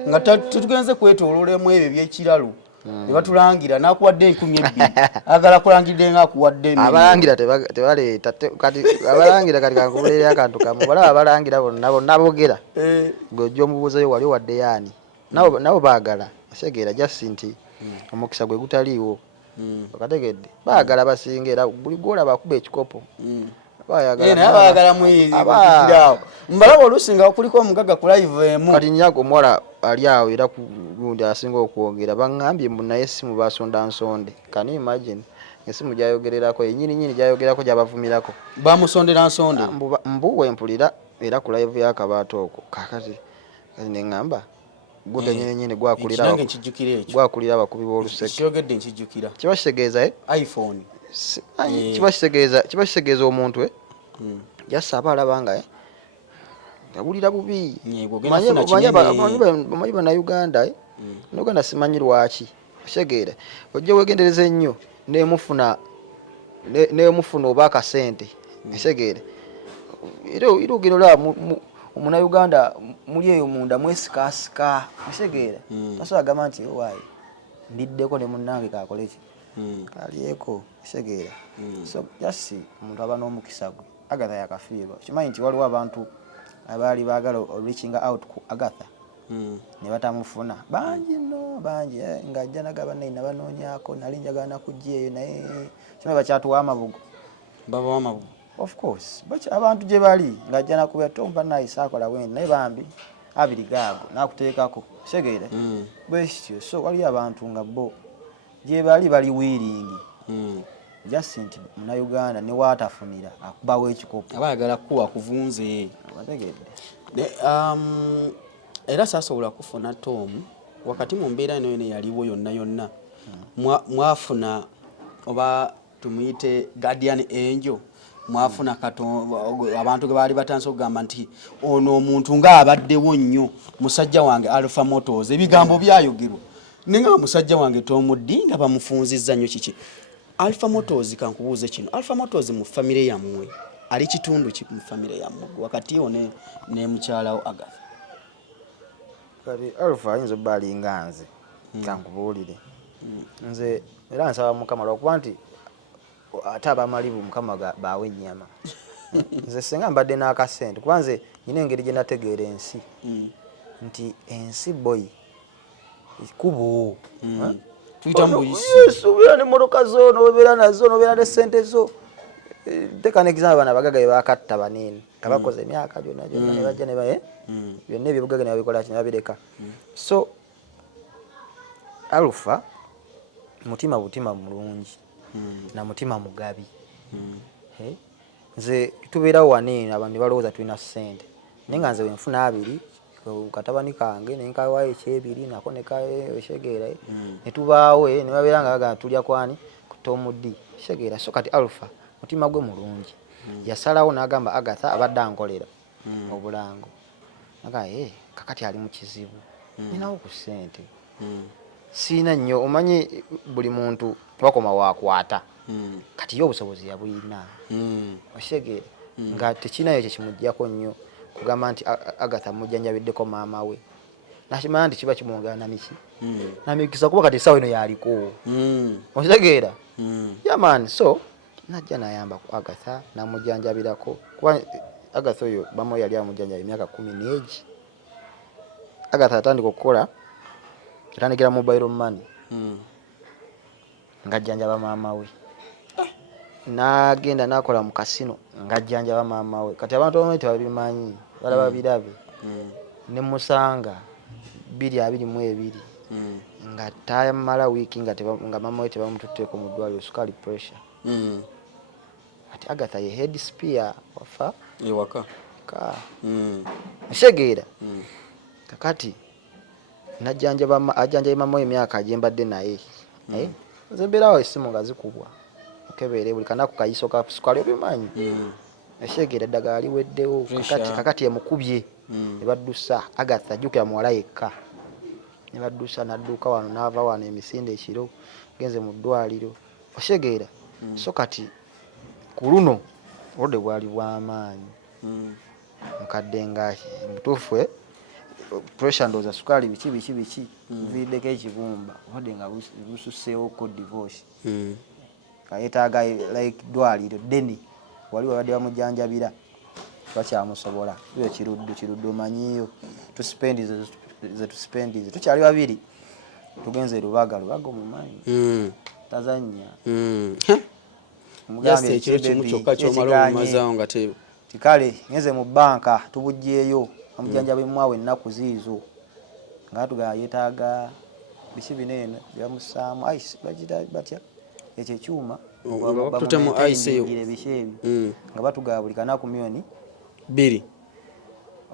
nga tugenze kwetoololemu ebyo byekiralo ne batulangira nakuwadde 12 agala kulangidde nga akuwadde abalangira tebaleeta kati abalangira kati kankubulira akantu kamu balaba abalangira bonna boogera ng'ojja omubuuzayo wali wadde yaani nabo baagala asegeera just nti omukisa gwe gutaliiwo okategedde baagala basinga era buli gwolaba akuba ekikopo bayagala mwiraawo mbalaba olusinga kuliko omugaga ku live emu kati nyago omuwala ali awo era ku gundi asinga okwogera baŋŋambye mbu naye essimu basonda nsonde can you imagine essimu gyayogererako ennyini gyayogerako gyabavumirako bamusondera nsonde mbu wempulira era ku live y'akabaato okwo kakati neŋŋamba gute nyini gwakulira abakubi b'oluseke kiba kitegeeza iPhone kiba kitegeeza omuntu jassa aba alaba nga yawulira bubi omanyi bannayuganda Uganda simanyi lwaki kitegeera ojja wegendereza ennyo neemufuna oba akasente kitegeera era ogenda olaba omunnayuganda muli eyo munda mwesikaasika kitegeera tasobola agamba nti owaayi ndiddeko ne munnange kakole ki kalyeko kitegeera so jasi omuntu aba n'omukisa gwe Agatha yakafiirwa kimanyi nti waliwo abantu abaali baagala reaching out ku Agatha ne batamufuna bangi nno bangi ng'ajja nagaba naye nabanoonyako nali njagala nakujja eyo naye kimanyi bakyatuwa amabugo babawa amabugo of course abantu gye bali ng'ajja nakubya tompa naye saakola wendi naye bambi abiri gaago nakuteekako kitegeera bwe kityo so waliyo abantu nga bo gye bali wiiringi just nti munnayuganda ne waatafunira akubawo ekikopo abayagala kuwa kuvunze bategedde era saasobola kufuna Tom wakati mu mbeera eno yaliwo yonna mwafuna oba tumuyite guardian angel mwafuna abantu ge baali batanze okugamba nti ono omuntu ng'abaddewo nnyo musajja wange Alpha Motors ebigambo byayogerwa nenga musajja wange Tom Ddi nga bamufunzizza nnyo kiki Alpha Motors kankubuuze kino Alpha Motors mu famire yammwe ali kitundu ki mu famire yammwe wakati one ne mukyalawo Agatha kati Alpha ayinza obba alinga nze kankubuulire nze era nsaba Mukama lwakuba nti ate abamalibu mukama bawe ennyama nze singa mbadde n'akasente kuba nze nyina engeri gye nategeera ensi nti ensi boy kubo tuyita mbuyisi obeera n'emmotoka zo n'obeera nazo n'obeera ne ssente zo teka n'example bana abagaga be bakatta banene nga bakoze emyaka gyonna ne bajja ne baye byonna ebyobugaga ne babikola kino babireka so Alpha mutima butima mulungi na mutima mugabi nze tubeerawo waneeno abantu balowooza tulina ssente naye nga nze wenfuna abiri katabani kange nenkawayo ekyebiri nako nekaweshegeera ne tubaawo ne babeera nga bagamba tulya kwani kutomuddi shegeera so kati Alpha mutima gwe mulungi yasalawo n'agamba Agatha abadde ankolera obulango naga kakati ali mu kizibu ninawo ku ssente siina nnyo omanyi buli muntu twakoma wakwata kati yo obusobozi yabulina oshegeera nga tekinayo kye kimuggyako nnyo kugamba nti Agatha mujjanjabiddeko maama we nakimanya nti kiba kimwongera namiki namikisa kuba kati essaawa eno yaliko oshegeera yaman so najja nayamba ku Agatha namujjanjabirako kuba Agatha oyo bamu yali amujjanjaba emyaka 10 Agatha atandika okukola atandikira mobile money ngajjanjaba maama we n'agenda n'akola mu kasino ngajjanjaba maama we kati abantu abamu tebabimanyi balaba birabe ne musanga 222 nga tamala wiiki nga maama we tebamututteeko mu ddwaliro sukali pressure ati Agatha ye head spear wafa ewaka ka nsegeera kakati ajjanjaye maama we emyaka agyembadde naye nze mbeerawo essimu nga zikubwa kebeere buli kanaku kayiso ka sukali obimanyi eshegeera eddagala liweddewo kakati emukubye ne baddusa Agatha ajjukira muwala yekka ne baddusa n'adduuka wano n'ava wano emisinde ekiro genze mu ddwaliro oshegeera so kati ku luno oludde bwali bw'amaanyi mukadde nga mutuufu pressure ndooza sukali biki nviiriddeko ekibumba oludde nga bususseewo ko divorce kayetaaga like dwaliro ddene wali babadde bamujjanjabira bakyamusobola yo kiruddu omanyiyo tuspendize tukyali babiri tugenze lubaga omumanyi tazannya mugambe ekiro kimu kyokka kyomala omumazaawo nga tikale ngeze mu banka tubugyeyo amujjanjabe mwawe ennaku ziizo nga tugala yetaaga biki bineeno byamusaamu ice bagita batya ekyo ekyuma tutemu ice eyo nga batugaba buli kanaku milioni 2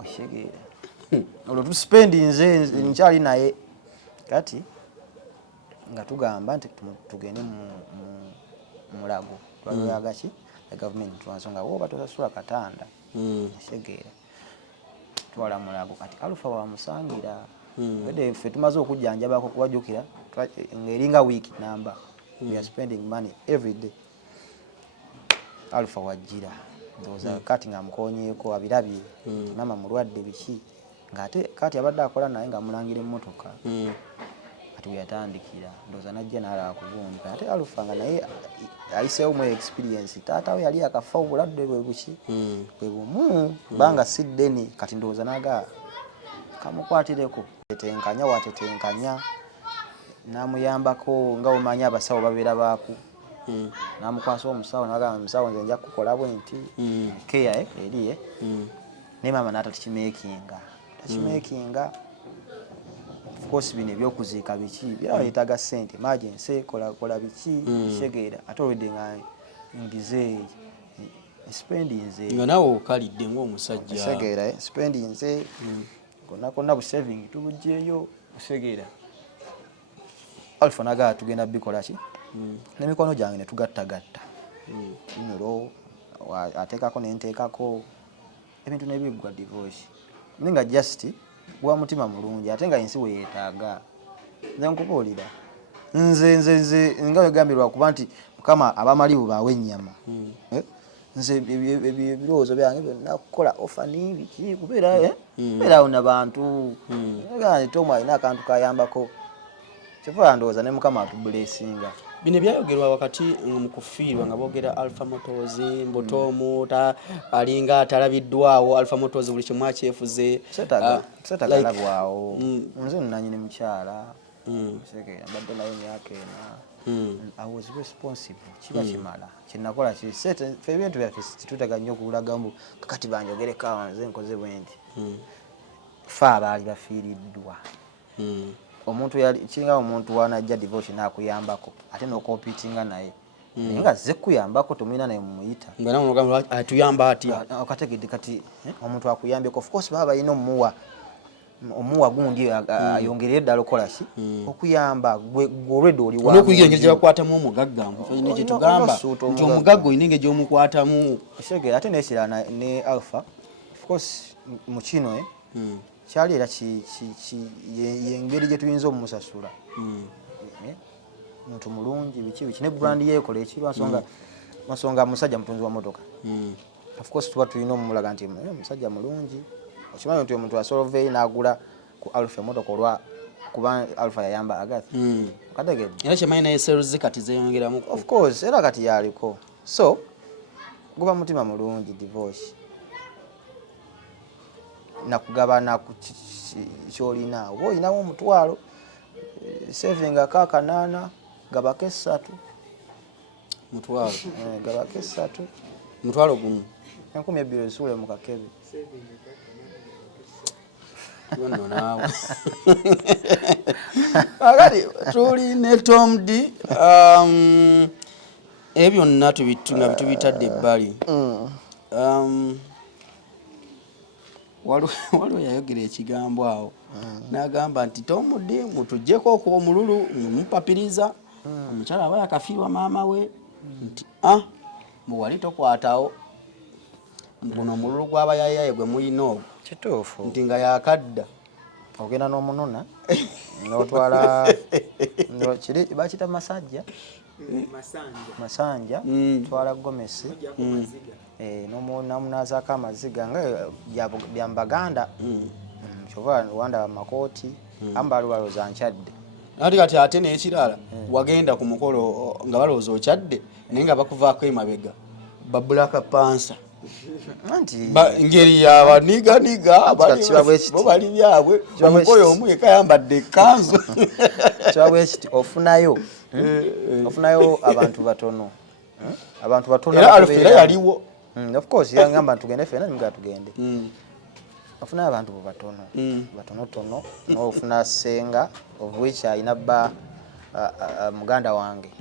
oshegeera olwo tuspendi nze nkyali naye kati nga tugamba nti tugende mu mulago twalwaga ki government twansonga woba tosasula katanda oshegeera twala mulago kati Alpha wamusangira wede ffe tumaze okujjanjabako kubajjukira ng'eringa week number we are spending money every day Alpha wajjira ndoza kati nga mkonyeeko abirabye mama mulwadde biki ngate kati abadde akola naye nga mulangira emmotoka kati yatandikira ndoza najja nala kuvunika ate Alpha nga naye ayiseewo mu experience taata we yali akafa obulwadde bwe buki bwe bumu banga siddeni kati ndoza naga kamukwatireko tetenkanya watetenkanya namuyambako nga omanya abasawo babeera baaku namukwasa omusawo nagamba omusawo nze nja kukola bwe nti keya eriye ne mama nata tukimekinga of course bino ebyokuziika biki byayetaga ssente emergency kola biki shegeera ate olwedde nga ngize spendings nga nawe okalidde ng'omusajja shegeera spendings konna bu saving tubugyeyo shegeera Alpha naga tugenda bikola ki n'emikono gyange ne tugattagatta kinyulo ateekako nenteekako ebintu nebiggwa divorce nga just gwa mutima mulungi ate nga ensi we yeetaaga nze nkubuulira nze nga wegambirwa kuba nti mukama abamalibu baawe ennyama nze ebirowoozo byange byonna kukola ofani biki kubeerawo nabantu tomwe alina akantu kayambako kyova ndowooza ne mukama atubulesinga bino byayogerwa wakati mu kufiirwa nga boogera Alpha Motors mbutomu alinga atalabiddwawo Alpha Motors buli kimu akyefuze setagalabwawo nze nanyini mukyala abadde nayo emyaka ena I was responsible kiba kimala kyenakola ffe ebintu byaffe tutega nnyo okulaga mbu kakati banjogereko awo nze nkoze bwendi ffe abaali bafiiriddwa omuntu kiringa omuntu wanajja divorce nakuyambako ate nokompitinga naye nga ze kuyambako tomulina naye mumuyita atuyamba atya okategedde kati omuntu akuyambeko of course baba balina omuwa gundi ayongerere ddala okola ki okuyamba gwe olwedde oli olwokuyiga engeri gyebakwatamu omugagga ne kyetugamba nti omugagga olina engeri gyomukwatamu ekitegeera ate nekira ne Alpha of course mu kino kyali era yengeri gye tuyinza omumusasula muntu mulungi biki ne brand yeekola ekirwa nsonga musajja mutunzi wa motoka of course tuba tulina omulaga nti musajja mulungi okimanyi nti omuntu asolveeyi n'agula ku Alpha motoka olwa kuba Alpha yayamba Agatha kategedde era kyemanyi naye sales kati zeyongeramu of course era kati yaliko so guba mutima mulungi divorce nakugabana kyolina oba olinawo omutwalo saving akakanana gabako 3 mutwalo gabako 3 mutwalo gumu 2,000 esule mu kakebe yono naawe akati tuli ne Tom D ebyo byonna tubitunga bitubitadde ebbali waliwo yayogera ekigambo awo n'agamba nti Tom D mutuggyeko okuba omululu mupapiriza omukyala aba yakafiirwa maama we nti muwali tokwatawo guno omululu gw'abayayaye gwe mulina ogwo kituufu nti nga yakadda ogenda n'omunona n'otwala kiri bakita masajja masanja twala gomesi nomunazaako amaziga nga byambaganda kyova wanda makooti ambali balowooza nkyadde kati ate n'ekirala wagenda ku mukolo nga balowooza okyadde naye nga bakuvaako emabega babulaka pansa ngeri yabaniganiga bo bali byabwe omukoyo omu yekayambadde ekanzu kyabwe kiti ofunayo abantu batono era Alfera yaliwo of course yangamba tugende fena nimga tugende ofuna abantu batono tono ofuna senga of which ayina bba muganda wange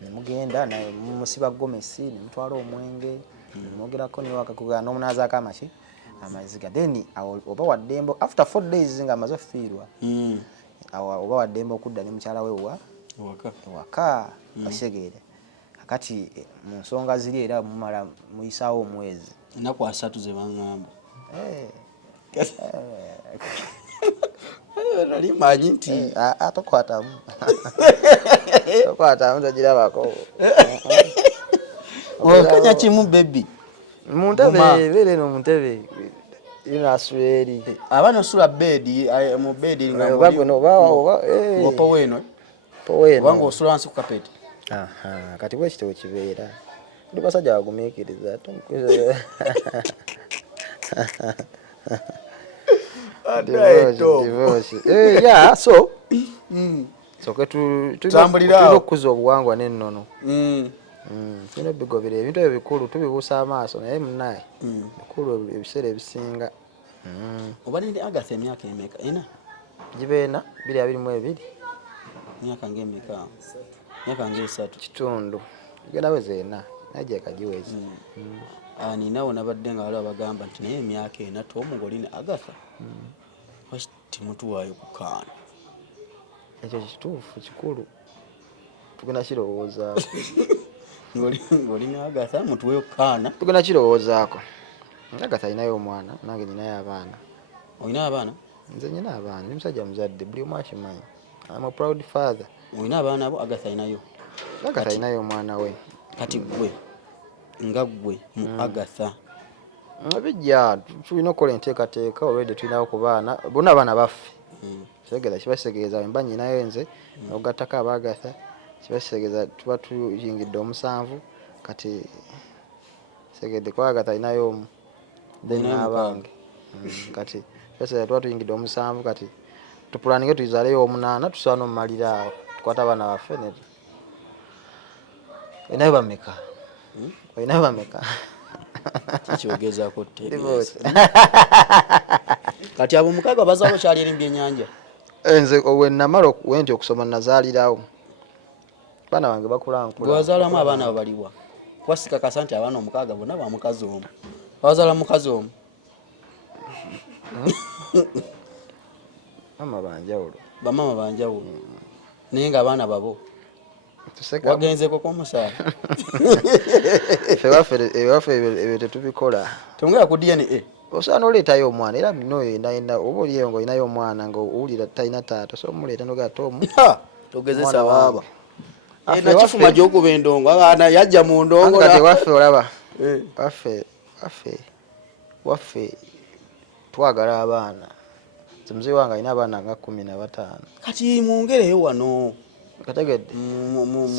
nemugenda naye musiba gomesi nemutwala omwenge mogerako ni wakakuga n'omunazaako amaziga then oba waddembo after 4 days nga amaze fiirwa oba waddembo okudda ne mukyala we waka bashegeere akati mu nsonga ziri era mumala muyisaawo omwezi ennaku 3 ze baŋŋamba nali manyi nti tokwatamu togirabako okanya kimu bebi muntebe beere no muntebe inasweri abana sula bedi mu bedi ngopo weno wangu osula wansi ku kapeti kati bwe kitabo kibeera ndi basajja bagumiikiriza divorce yeah so tulina okukuza obuwangwa n'ennono tulina ebigobera ebintu ebyo bikulu tubibuusa amaaso naye munaye bikulu ebiseera ebisinga oba nindi Agatha emyaka emeka ena gibeena 22 myaka ng'emeka myaka ng'esatu kitundu genda wezeena naye gyekagiwezi ninawo nabadde nga waliwo bagamba nti naye emyaka ena tomugoline Agatha waki timutuwaayo kukaana ekyo kituufu kikulu tugenda kirowoozaako ng'olina Agatha mutuweyo kukaana tugenda kirowoozaako Agatha alinayo omwana nange ninayo abaana olina abaana nze nyina abaana ndi musajja muzadde buli omu akimanyi I'm a proud father olina abaana abo Agatha alinayo Agatha alinayo omwana we kati gwe nga gwe mu Agatha bijja tulina okukola enteekateeka olwedde tulinawo ku baana bonna abaana baffe kitegeeza kibategeeza mba nyinayo nze n'ogattako aba Agatha kibasegeza tuba tuyingidde omusanvu kati segedde kwagata alinayo omu then n'abange kati kibasegeza tuba tuyingidde omusanvu kati tupulaninge tuyizaaleyo omunaana tusobola n'omumalira awo tukwata abaana baffe ne olinayo bameka olinayo bameka kikyogezaako kati abo mukaaga bazaalo kyali erimbye ennyanja nze wenamala wenti okusoma nazaalirawo baana bange bakulankula gwewazaalamu abaana babaliwa kuba sikakasa nti abaana omukaaga bonna bamukazi omu bawazaala mukazi omu mama banjawulo bamama banjawulo naye nga abaana babo wagenzeko kwomusaala ewaffe ebyo tetubikola temugera ku DNA osaana oleetayo omwana era noyenda oba oliyo nga olinayo omwana nga owulira talina taata so omuleeta nogera tomu togezesa baaba nakifuma gyokuba endongo abaana yajja mu ndongo kati waffe olaba waffe twagala abaana muzee wange alina abaana nga 15 kati mwongereyo wano kategedde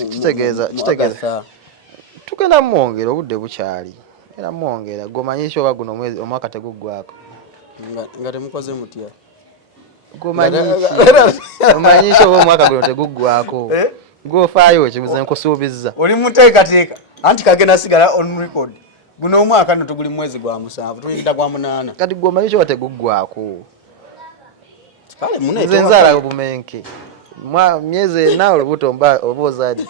kitegeeza tugenda mwongera obudde bukyali era mwongera gomanyi kyoba guno omwaka teguggwako nga temukoze mutya omanyi kyoba omwaka guno teguggwako gwofaayo kimuze nkusuubizza oli muteekateeka anti kagenda sigala on record guno omwaka no tuguli mwezi gwa 7 tuyingira gwa 8 kati gwomanyi kyoba teguggwako kale nze nzaala obumenke myezi ena olubuto oba ozadde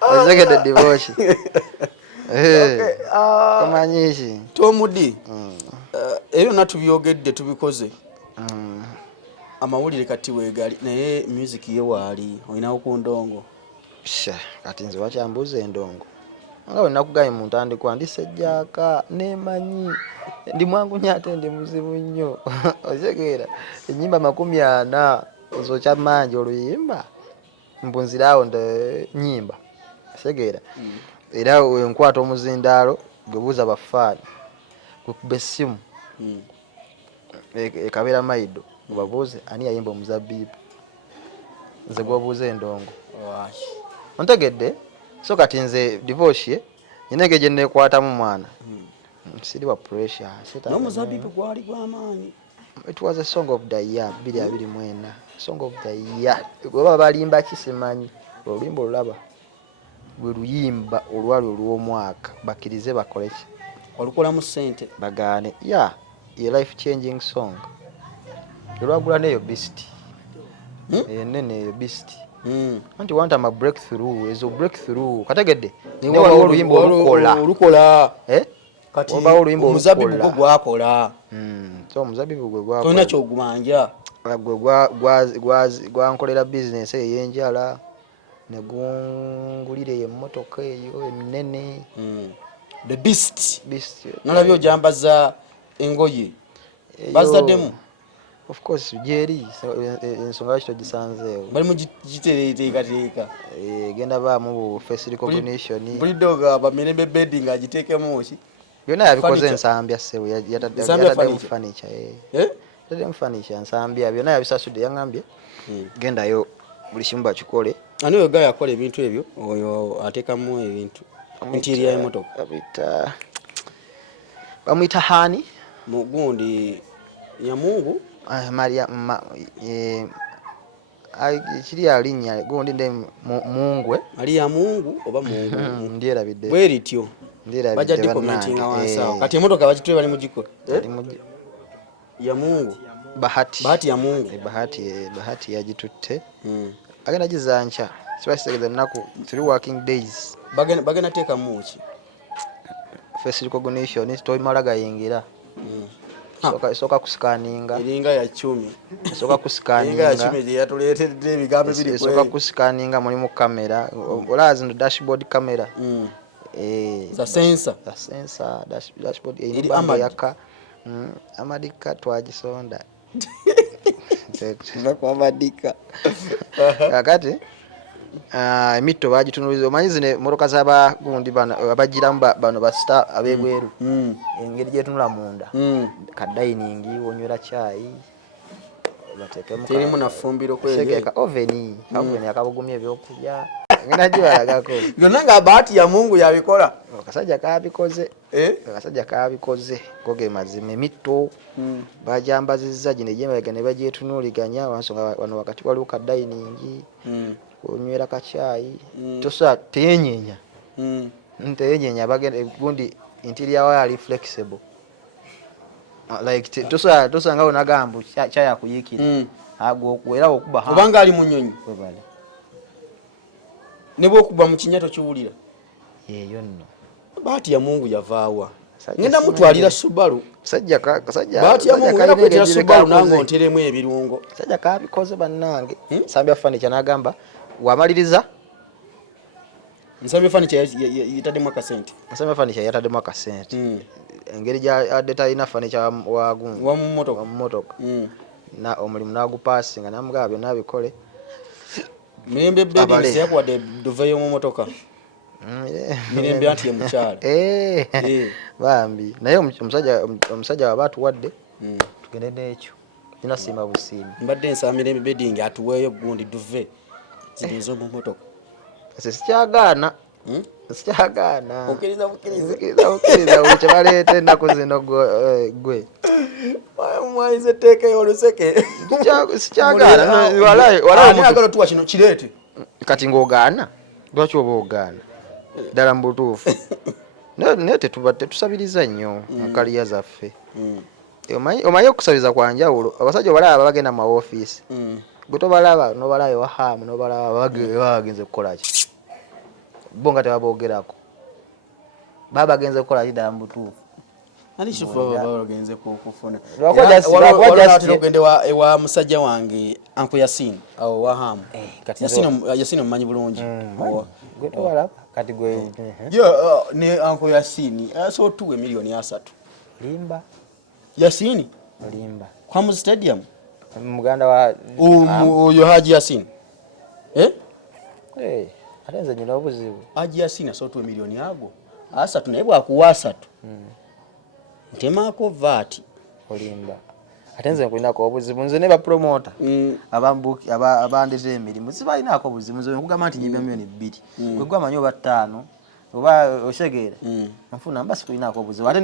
ozegedde divoshi omanyi ki tomudi ebyo natubyogedde tubikoze amawulire kati weegali naye music ye waali olinawo ku ndongo kati nze wakyambuuza endongo nga wenakugambye mu ntandikwa ndi Ssejjaaka nemanyi ndi mwangu nnyo ate ndi muzibu nnyo otegeera ennyimba 40 ozokya manje oluyimba mpunziraawo nnyimba otegeera era wenkwata omuzindaalo gwebuuza bafaani gwekuba essimu ekabeera maido mubabuuze ani yayimba omuzabbiibu nze gwobuuza endongo ontegedde so kati nze divorce nyina engeri gye neekwatamu mwana siri wa pressure n'omuzabbiibu gwali gw'amaanyi it was a song of the year 2024 song of the year oba balimba kisimanyi oluyimba olulaba gwe luyimba olwali olw'omwaka bakkirize bakole ki olukolamu ssente bagaane ye life changing song olwagula neyo beast enene eyo beast anti wantama breakthrough ezo breakthrough kategedde waliwo oluyimba olukola kati omuzabbibu gwo gwakola so omuzabbibu gwe gwakola tolina kyogumanja gwe gwankolera bizinesi ey'enjala ne gungulira eyo emmotoka eyo eminene the beast nolabye ojambaza engoye bazaddemu of course gyeri ensonga lwaki togisanzeewo bali mugiteekateeka genda baamu face recognition bulidde ogamba mirembe bedi ng'agiteekemu ki byonna yabikoze ensambya ssebo yataddemu furniture ensambya byonna yabisasudde yaŋŋambye gendayo buli kimu bakikole ani oyo gaya akola ebintu ebyo oyo ateekamu ebintu interior y'emmotoka bamuyita hani mugundi Nyamungu Maria kiri alinnya gundi nde Mungwe ali ya Mungu oba Mungu ndyerabidde bwe lityo ndyerabidde bajja commentinga wansawo kati emmotoka bakitwe bali mugiko ya Mungu bahati ya Mungu bahati yagitutte agenda gizancha sibasitegeza nnaku 3 working days bagenda teeka muki face recognition toimala gayingira soka kusikaninga iringa ya 10 soka kusikaninga ya 10 ya tuleetedde ebigambo biri soka kusikaninga mulimu kamera olazi ndo dashboard camera za sensor dashboard eri yaka amadika twagisonda kwamadika kakati emito bagitunuliza omanyi zine motoka z'abagundi abagiramu bano basita abebweru engeri gyetunula munda ka dining onywera chai batekemu terimu na fumbiro kweli segeka oven akabugumya ebyokulya ngenda jibalagako byonna nga bahati ya Mungu yabikola akasajja kabikoze koge mazima emitto bajambazizza gino egyemabega ne bagyetunuuliganya wansonga wano wakati waliwo ka dining onywera kacayi tosa teyenyenya teyenyenya bagenda gundi interior wali flexible like tosa nga onagambu chaya kuyikira agwo era okuba kubanga ali munyonyi ne bwokuba mu kinyato kiwulira yeyo nno bahati ya Mungu yavaawa ngenda mutwalira Subaru sajja bahati ya Mungu ngenda kwetira Subaru nango nteremu ebirungo sajja kabikoze bannange Nsambya furniture n'agamba wamaliriza Nsambya furniture yataddemu akasente Nsambya furniture yataddemu akasente engeri gya adetaina furniture wagungu wa mu motoka na omulimu nagupasinga namugaba byonna bikole mirembe bebe yakwadde duveyo mu motoka mirembe anti emukyala bambi naye omusajja waba atuwadde tugende n'ekyo kinasiima busiimi mbadde nsaba mirembe bedding atuweeyo gundi duve ziri ez'omu motoka sikyagaana okkiriza buli kyebaleeta ennaku zino gwe mwayize etteekeyo oluseke sikyagaana tuwa kino kireete kati ng'ogaana lwaki oba ogaana ddala mu butuufu naye tetusabiriza nnyo mu kaliya zaffe omanyi okusabiriza kwa njawulo abasajja obalaba bagenda mu mawofiisi gwe tobalaba nobalaba ewahamu nobalaba bagenze kukolaki bo nga tebaboogerako baba bagenze kukolaki ddala mu butuufu ogende ewa musajja wange Uncle Yasin awo wahamu Yasin omumanyi bulungi kati gwe ne Uncle Yasin asotuwe milioni 3 limba Yasin limba kwa mu stadium muganda wa oyo Haji Yasin atenze nyina obuzibu Haji Yasin asotuwe milioni ago 3 naye bwakuwa 3 ntemako VAT olimba atenze nkulinako obuzibu nze ne ba promoter abambuki abandeze emirimu sibalinako obuzibu nze nkugamba nti nyimba milioni 2 gwe gwamanyi oba 5 oba oshegeera nfuna mbasi kulinako obuzibu ate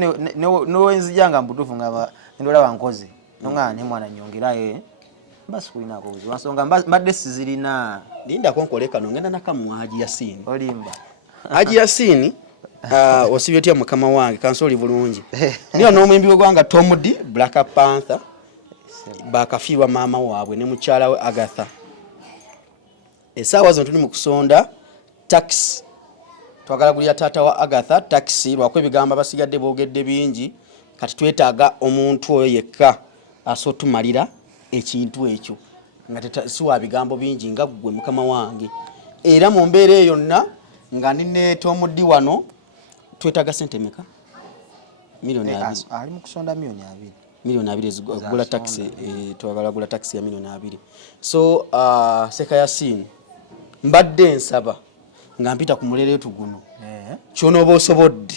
nowenzijanga mbutufu nga ndola wankoze nonga ne mwana nyongerayo mbasi kulinako obuzibu nsonga mbadde sizirina linda konkoleka nongenda nakamu Haji Yasin olimba Haji Yasin osibyetia mukama wange kansoli bulungi niyo n'omwimbi gwanga Tom D Black Panther bakafiwa mama waabwe ne mukyala we Agatha esaawa zino tuli mu kusonda taxi twagala gulya taata wa Agatha taxi lwakwe ebigamba basigadde boogedde bingi kati twetaaga omuntu oyo yekka asotumalira ekintu ekyo nga siwa bigambo bingi nga gwe mukama wange era mu mbeera eyo yonna nga nine Tom D wano twetaaga sente meka milioni 2 ali mu kusonda milioni 2 gula taxi twagala gula taxi ya milioni 2 so Seka Yasin mbadde nsaba nga mpita ku mulere tuguno kyonoba osobodde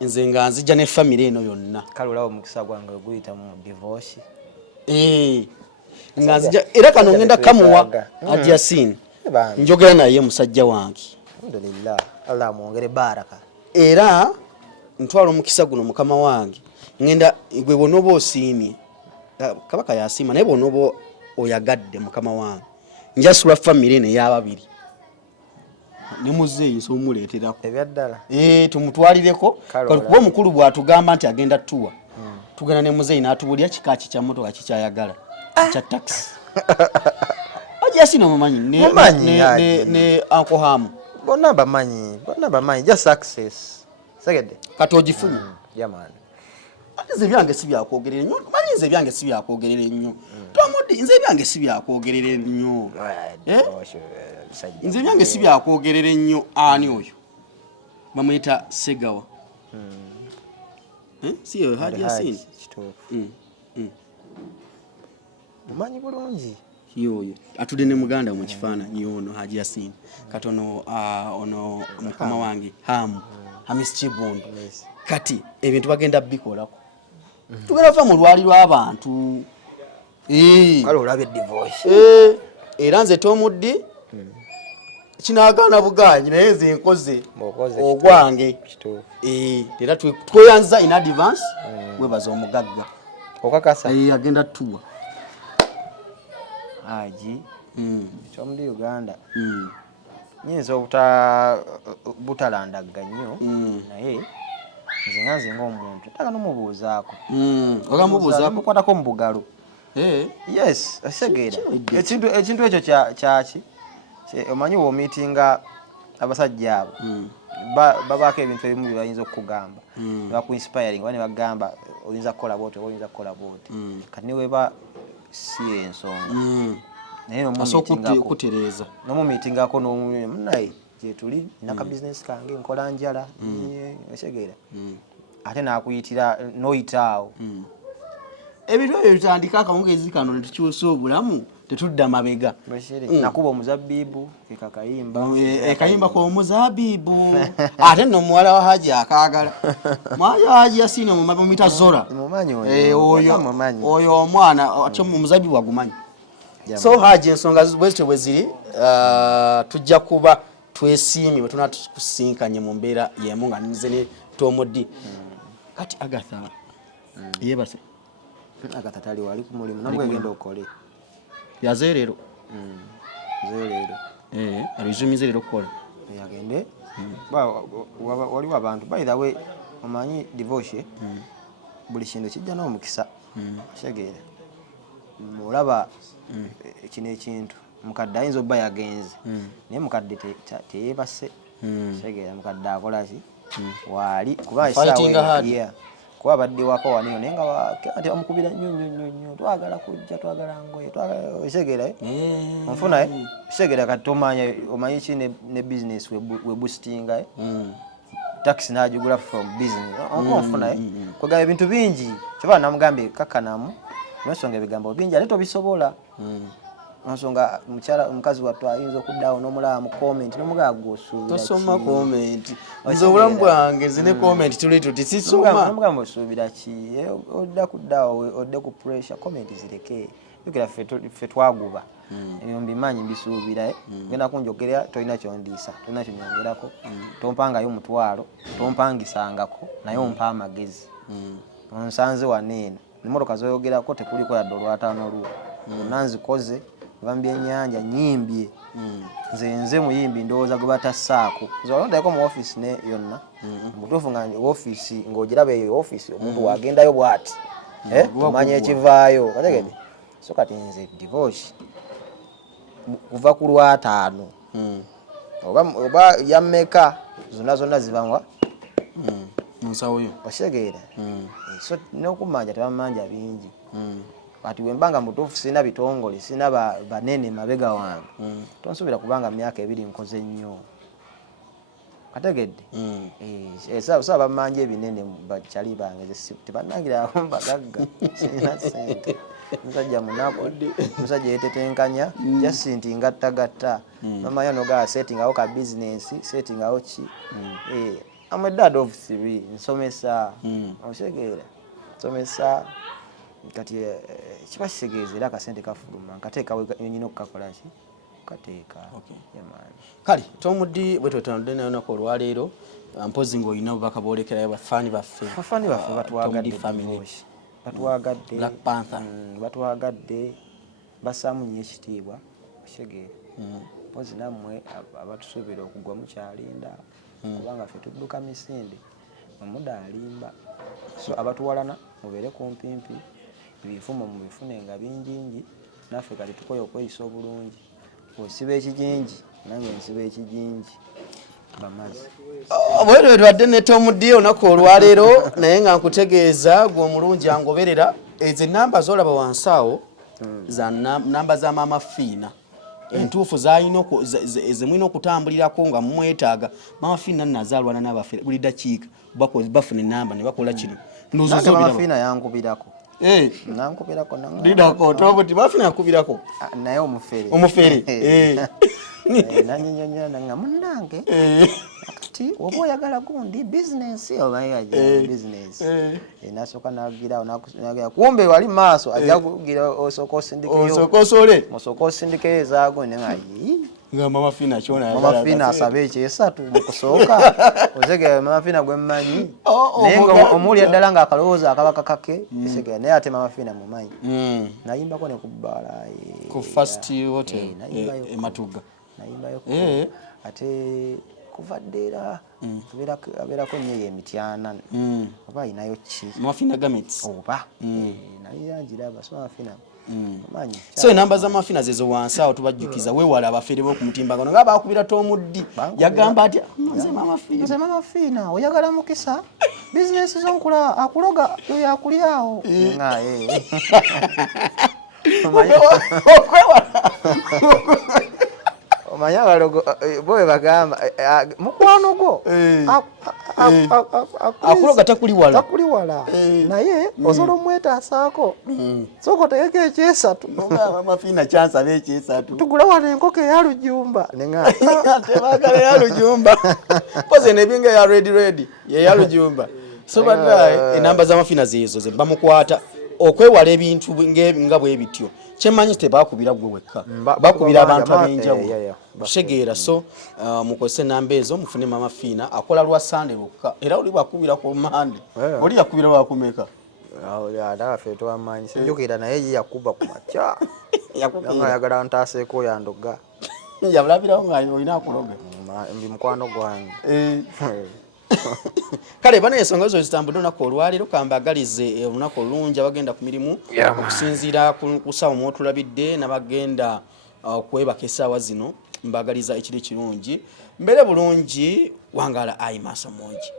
nze nga nzija ne family eno yonna kale olawo mukisa gwange oguyita mu divorce nga nzija era kano ngenda kamuwa Haji Yasin njogera naye musajja wange alhamdulillah Allah muongere baraka era ntwala omukisa guno mukama wange ngenda gwe bonobo osiimye kabaka yasiima naye bonobo oyagadde mukama wange njasula family ne yababiri ne muzeeyi so muleetera ebyaddala tumutwalireko kuba omukulu bwatugamba nti agenda tuwa tugenda ne muzeeyi n'atubulya kikaaki kya motoka kikyayagala kya taxi Haji Yasin omumanyi ne Uncle Hamu bonna bamanyi just success segede kati ogifunye yaman nze byange si byakwogerera nnyo manyi nze byange si byakwogerera nnyo tomudi nze byange si byakwogerera nnyo nze byange si byakwogerera nnyo ani oyo bamuyita Segawa siyo Haji Yasin mumanyi bulungi yoyo atudde ne muganda mu kifaananyi ono Haji Yasin katono ono mukama wange Hamu Hamis Kibondo kati ebintu bagenda bikolako tugenda fa mu lwali lw'abantu kale olabe divorce era nze Tomudi kinagaana buganyi naye nze nkoze ogwange era tweyanza in advance webaza omugagga okakasa agenda tuwa aji kyomuli Uganda nyinza butalanda nnyo naye nze ng'omuntu ntaka n'omubuuzaako okamubuuzaako kwatako mu bugalo yes asegeera ekintu ekyo kyaki omanyi w'omiitinga abasajja abo babaako ebintu ebimu bye bayinza okukugamba bakuinspiring oba ne bagamba oyinza kukola bwoti oba oyinza kukola bwoti kati ne weba si ensonga naye nomukutereeza nomumiitingako n'omunaye gyetuli naka bizinesi kange nkola njala osegeera ate nakuyitira noyitaawo ebintu ebyo bitandika akawungezi kano ne tukyusa obulamu tetudda mabega nakuba omuzabbibu ekayimba k'omuzabbibu ate nno muwala wa Haji akaagala mwaya Haji yasiina mu mita zora oyo omwana ate omuzabbibu agumanyi so Haji ensonga bwezityo bwe ziri tujja kuba twesiimye bwe tunaa tukusinkanye mu mbeera y'emu nga nze ne Tomudi kati Agatha yeebase Agatha tali wali ku mulimu nabwe genda okole yazeerero zeerero alizumize leero okukola yagende waliwo abantu by the way omanyi divorce buli kintu kijja n'omukisa kitegeera mulaba kino ekintu mukadde ayinza obba yagenze naye mukadde teyeebase kitegeera mukadde akola ki waali kuba kuba abadde wako waniyo naye nga ate omukubira nnyo twagala kujja twagala ngoye kitegeera onfuna kitegeera kati omanyi ki ne business we boostinga taxi n'agigula from business onfuna kwegamba ebintu bingi kyoba namugambye kakkanamu nsonga ebigambo bingi ate tobisobola nsonga omukazi wattu ayinza okuddawo n'omulaba mu comment n'omugaba gw'osuubira tosoma comment nze obulamu bwange nze ne comment tuli tuti sisoma n'omugamba osuubira ki odda kuddawo odde ku pressure comment zireke yukira ffe twaguba ebyo mbimanyi mbisuubira genda kunjogerera tolina kyondiisa tolina kyonyongerako tompangayo omutwalo tompangisangako naye ompa amagezi onsanze waneeno emmotoka zoyogerako tekuliko yadde olwataano luwo nanzikoze vambye ennyanja nyimbye nze muyimbi ndowooza gwe batassaako zolondako mu office ne yonna mutuufu nga office ng'ogiraba eyo office omuntu wagendayo bw'ati omanya ekivaayo kategede so kati nze divorce kuva ku lwataano oba yammeka zonna zibawa munsawoyo osegeera so n'okumanja tebamanja bingi kati wembanga mutuufu sina bitongole sina banene mabega wange tonsuubira kubanga myaka 2 nkoze nnyo kategedde so bamanja ebinene bakyali bange tebanangira bagagga sina sente musajja munaku musajja yetetenkanya jasinti ngattagatta mamanya nogaa settingawo ka business settingawo ki I'm a dad of 3 nsomesa osegeera nsomesa kati kiba kitegeeza era akasente kafuluma nkateekawo nyina okukakola ki kateeka kale Tomudi bwe twetanudde nayo nako olwaleero mpozi ng'olina obubaka bwolekerayo bafaani baffe batwagadde Black Panther batwagadde bassaamu nnyo ekitiibwa kitegeera mpozi nammwe abatusuubira okugwa mukyalinda kubanga ffe tudduka misinde omuda alimba so abatuwalana mubeere kumpimpi ebifumo mubifunenga bingingi naffe kati tukoye okweyisa obulungi osiba ekijinji nange nsiba ekijinji bamazi bwe twadde ne Tomudi olunaku olwaleero naye nga nkutegeeza gwe omulungi angoberera ezo ennamba z'olaba wansi awo za namba za maama Fiina entuufu ezimulina okutambulirako nga mumwetaaga maama Fiina nazaalwana n'abaffe buli dakiika bafuna ennamba ne bakola kino maama Fiina yankubirako nankubirako lidako Tomudi maama Fiina yakubirako naye omufere nanyonyonyola nga munnange kati oba oyagala gundi business oba business nasooka nagira kumbe wali maaso ajja kugira osooka osindikeyo ezaago nga Mama Fina kyona Mama Fina asabe ekyesatu mu kusooka ozege Mama Fina gwe mmanyi naye nga omuli eddala nga akalowooza akabaka kake esege naye ate Mama Fina mumanyi nayimbako ne ku bbaala ku First Hotel Matuga nayimbayo ate kuvadde era abeerako nnyo emityana oba ayinayo ki Mama Fina Gamets oba naye agiraba so Mama Fina manyi so enamba za Mama Fina zezo wansi awo tubajjukiza weewala abafere bo ku mutimbagano nga baakubira Tomuddi yagamba ati nze Mama Fina oyagala mukisa business zonkula akuloga yo yakulyawo omanya balogo boye bagamba mukwano gwo akuloga takuli wala naye osobola omwetaasaako sooka otegeka ekyesatu Mama Fina kyansabe ekyesatu tugula wano enkoko eya lujumba tebagala eya lujumba poze nebinga ya red yeya lujumba so badda enamba za Mama Fina zezo ze bamukwata okwewala ebintu nga bwe bityo kyemanyi tebakubira gwe wekka bakubira abantu ab'enjawulo kutegeera so mukozese namba ezo mufune Mama Fina akola lwa Sunday lwokka era oli bwakubira ku Monday oli yakubira wakumeka ndabaffe twamanyi sinjukira naye ye yakuba ku makya yagala ntaaseeko yandoga yabulabirawo nga olina akuloga mbi mukwano gwange kale bana ensonga zo zitambudde olunaku olwaleero kambagalize olunaku olungi abagenda ku mirimu okusinziira ku ssaawa mwotulabidde n'abagenda okwebaka essaawa zino mbagaliza ekiri kirungi mbere bulungi wangala ayi maaso mungi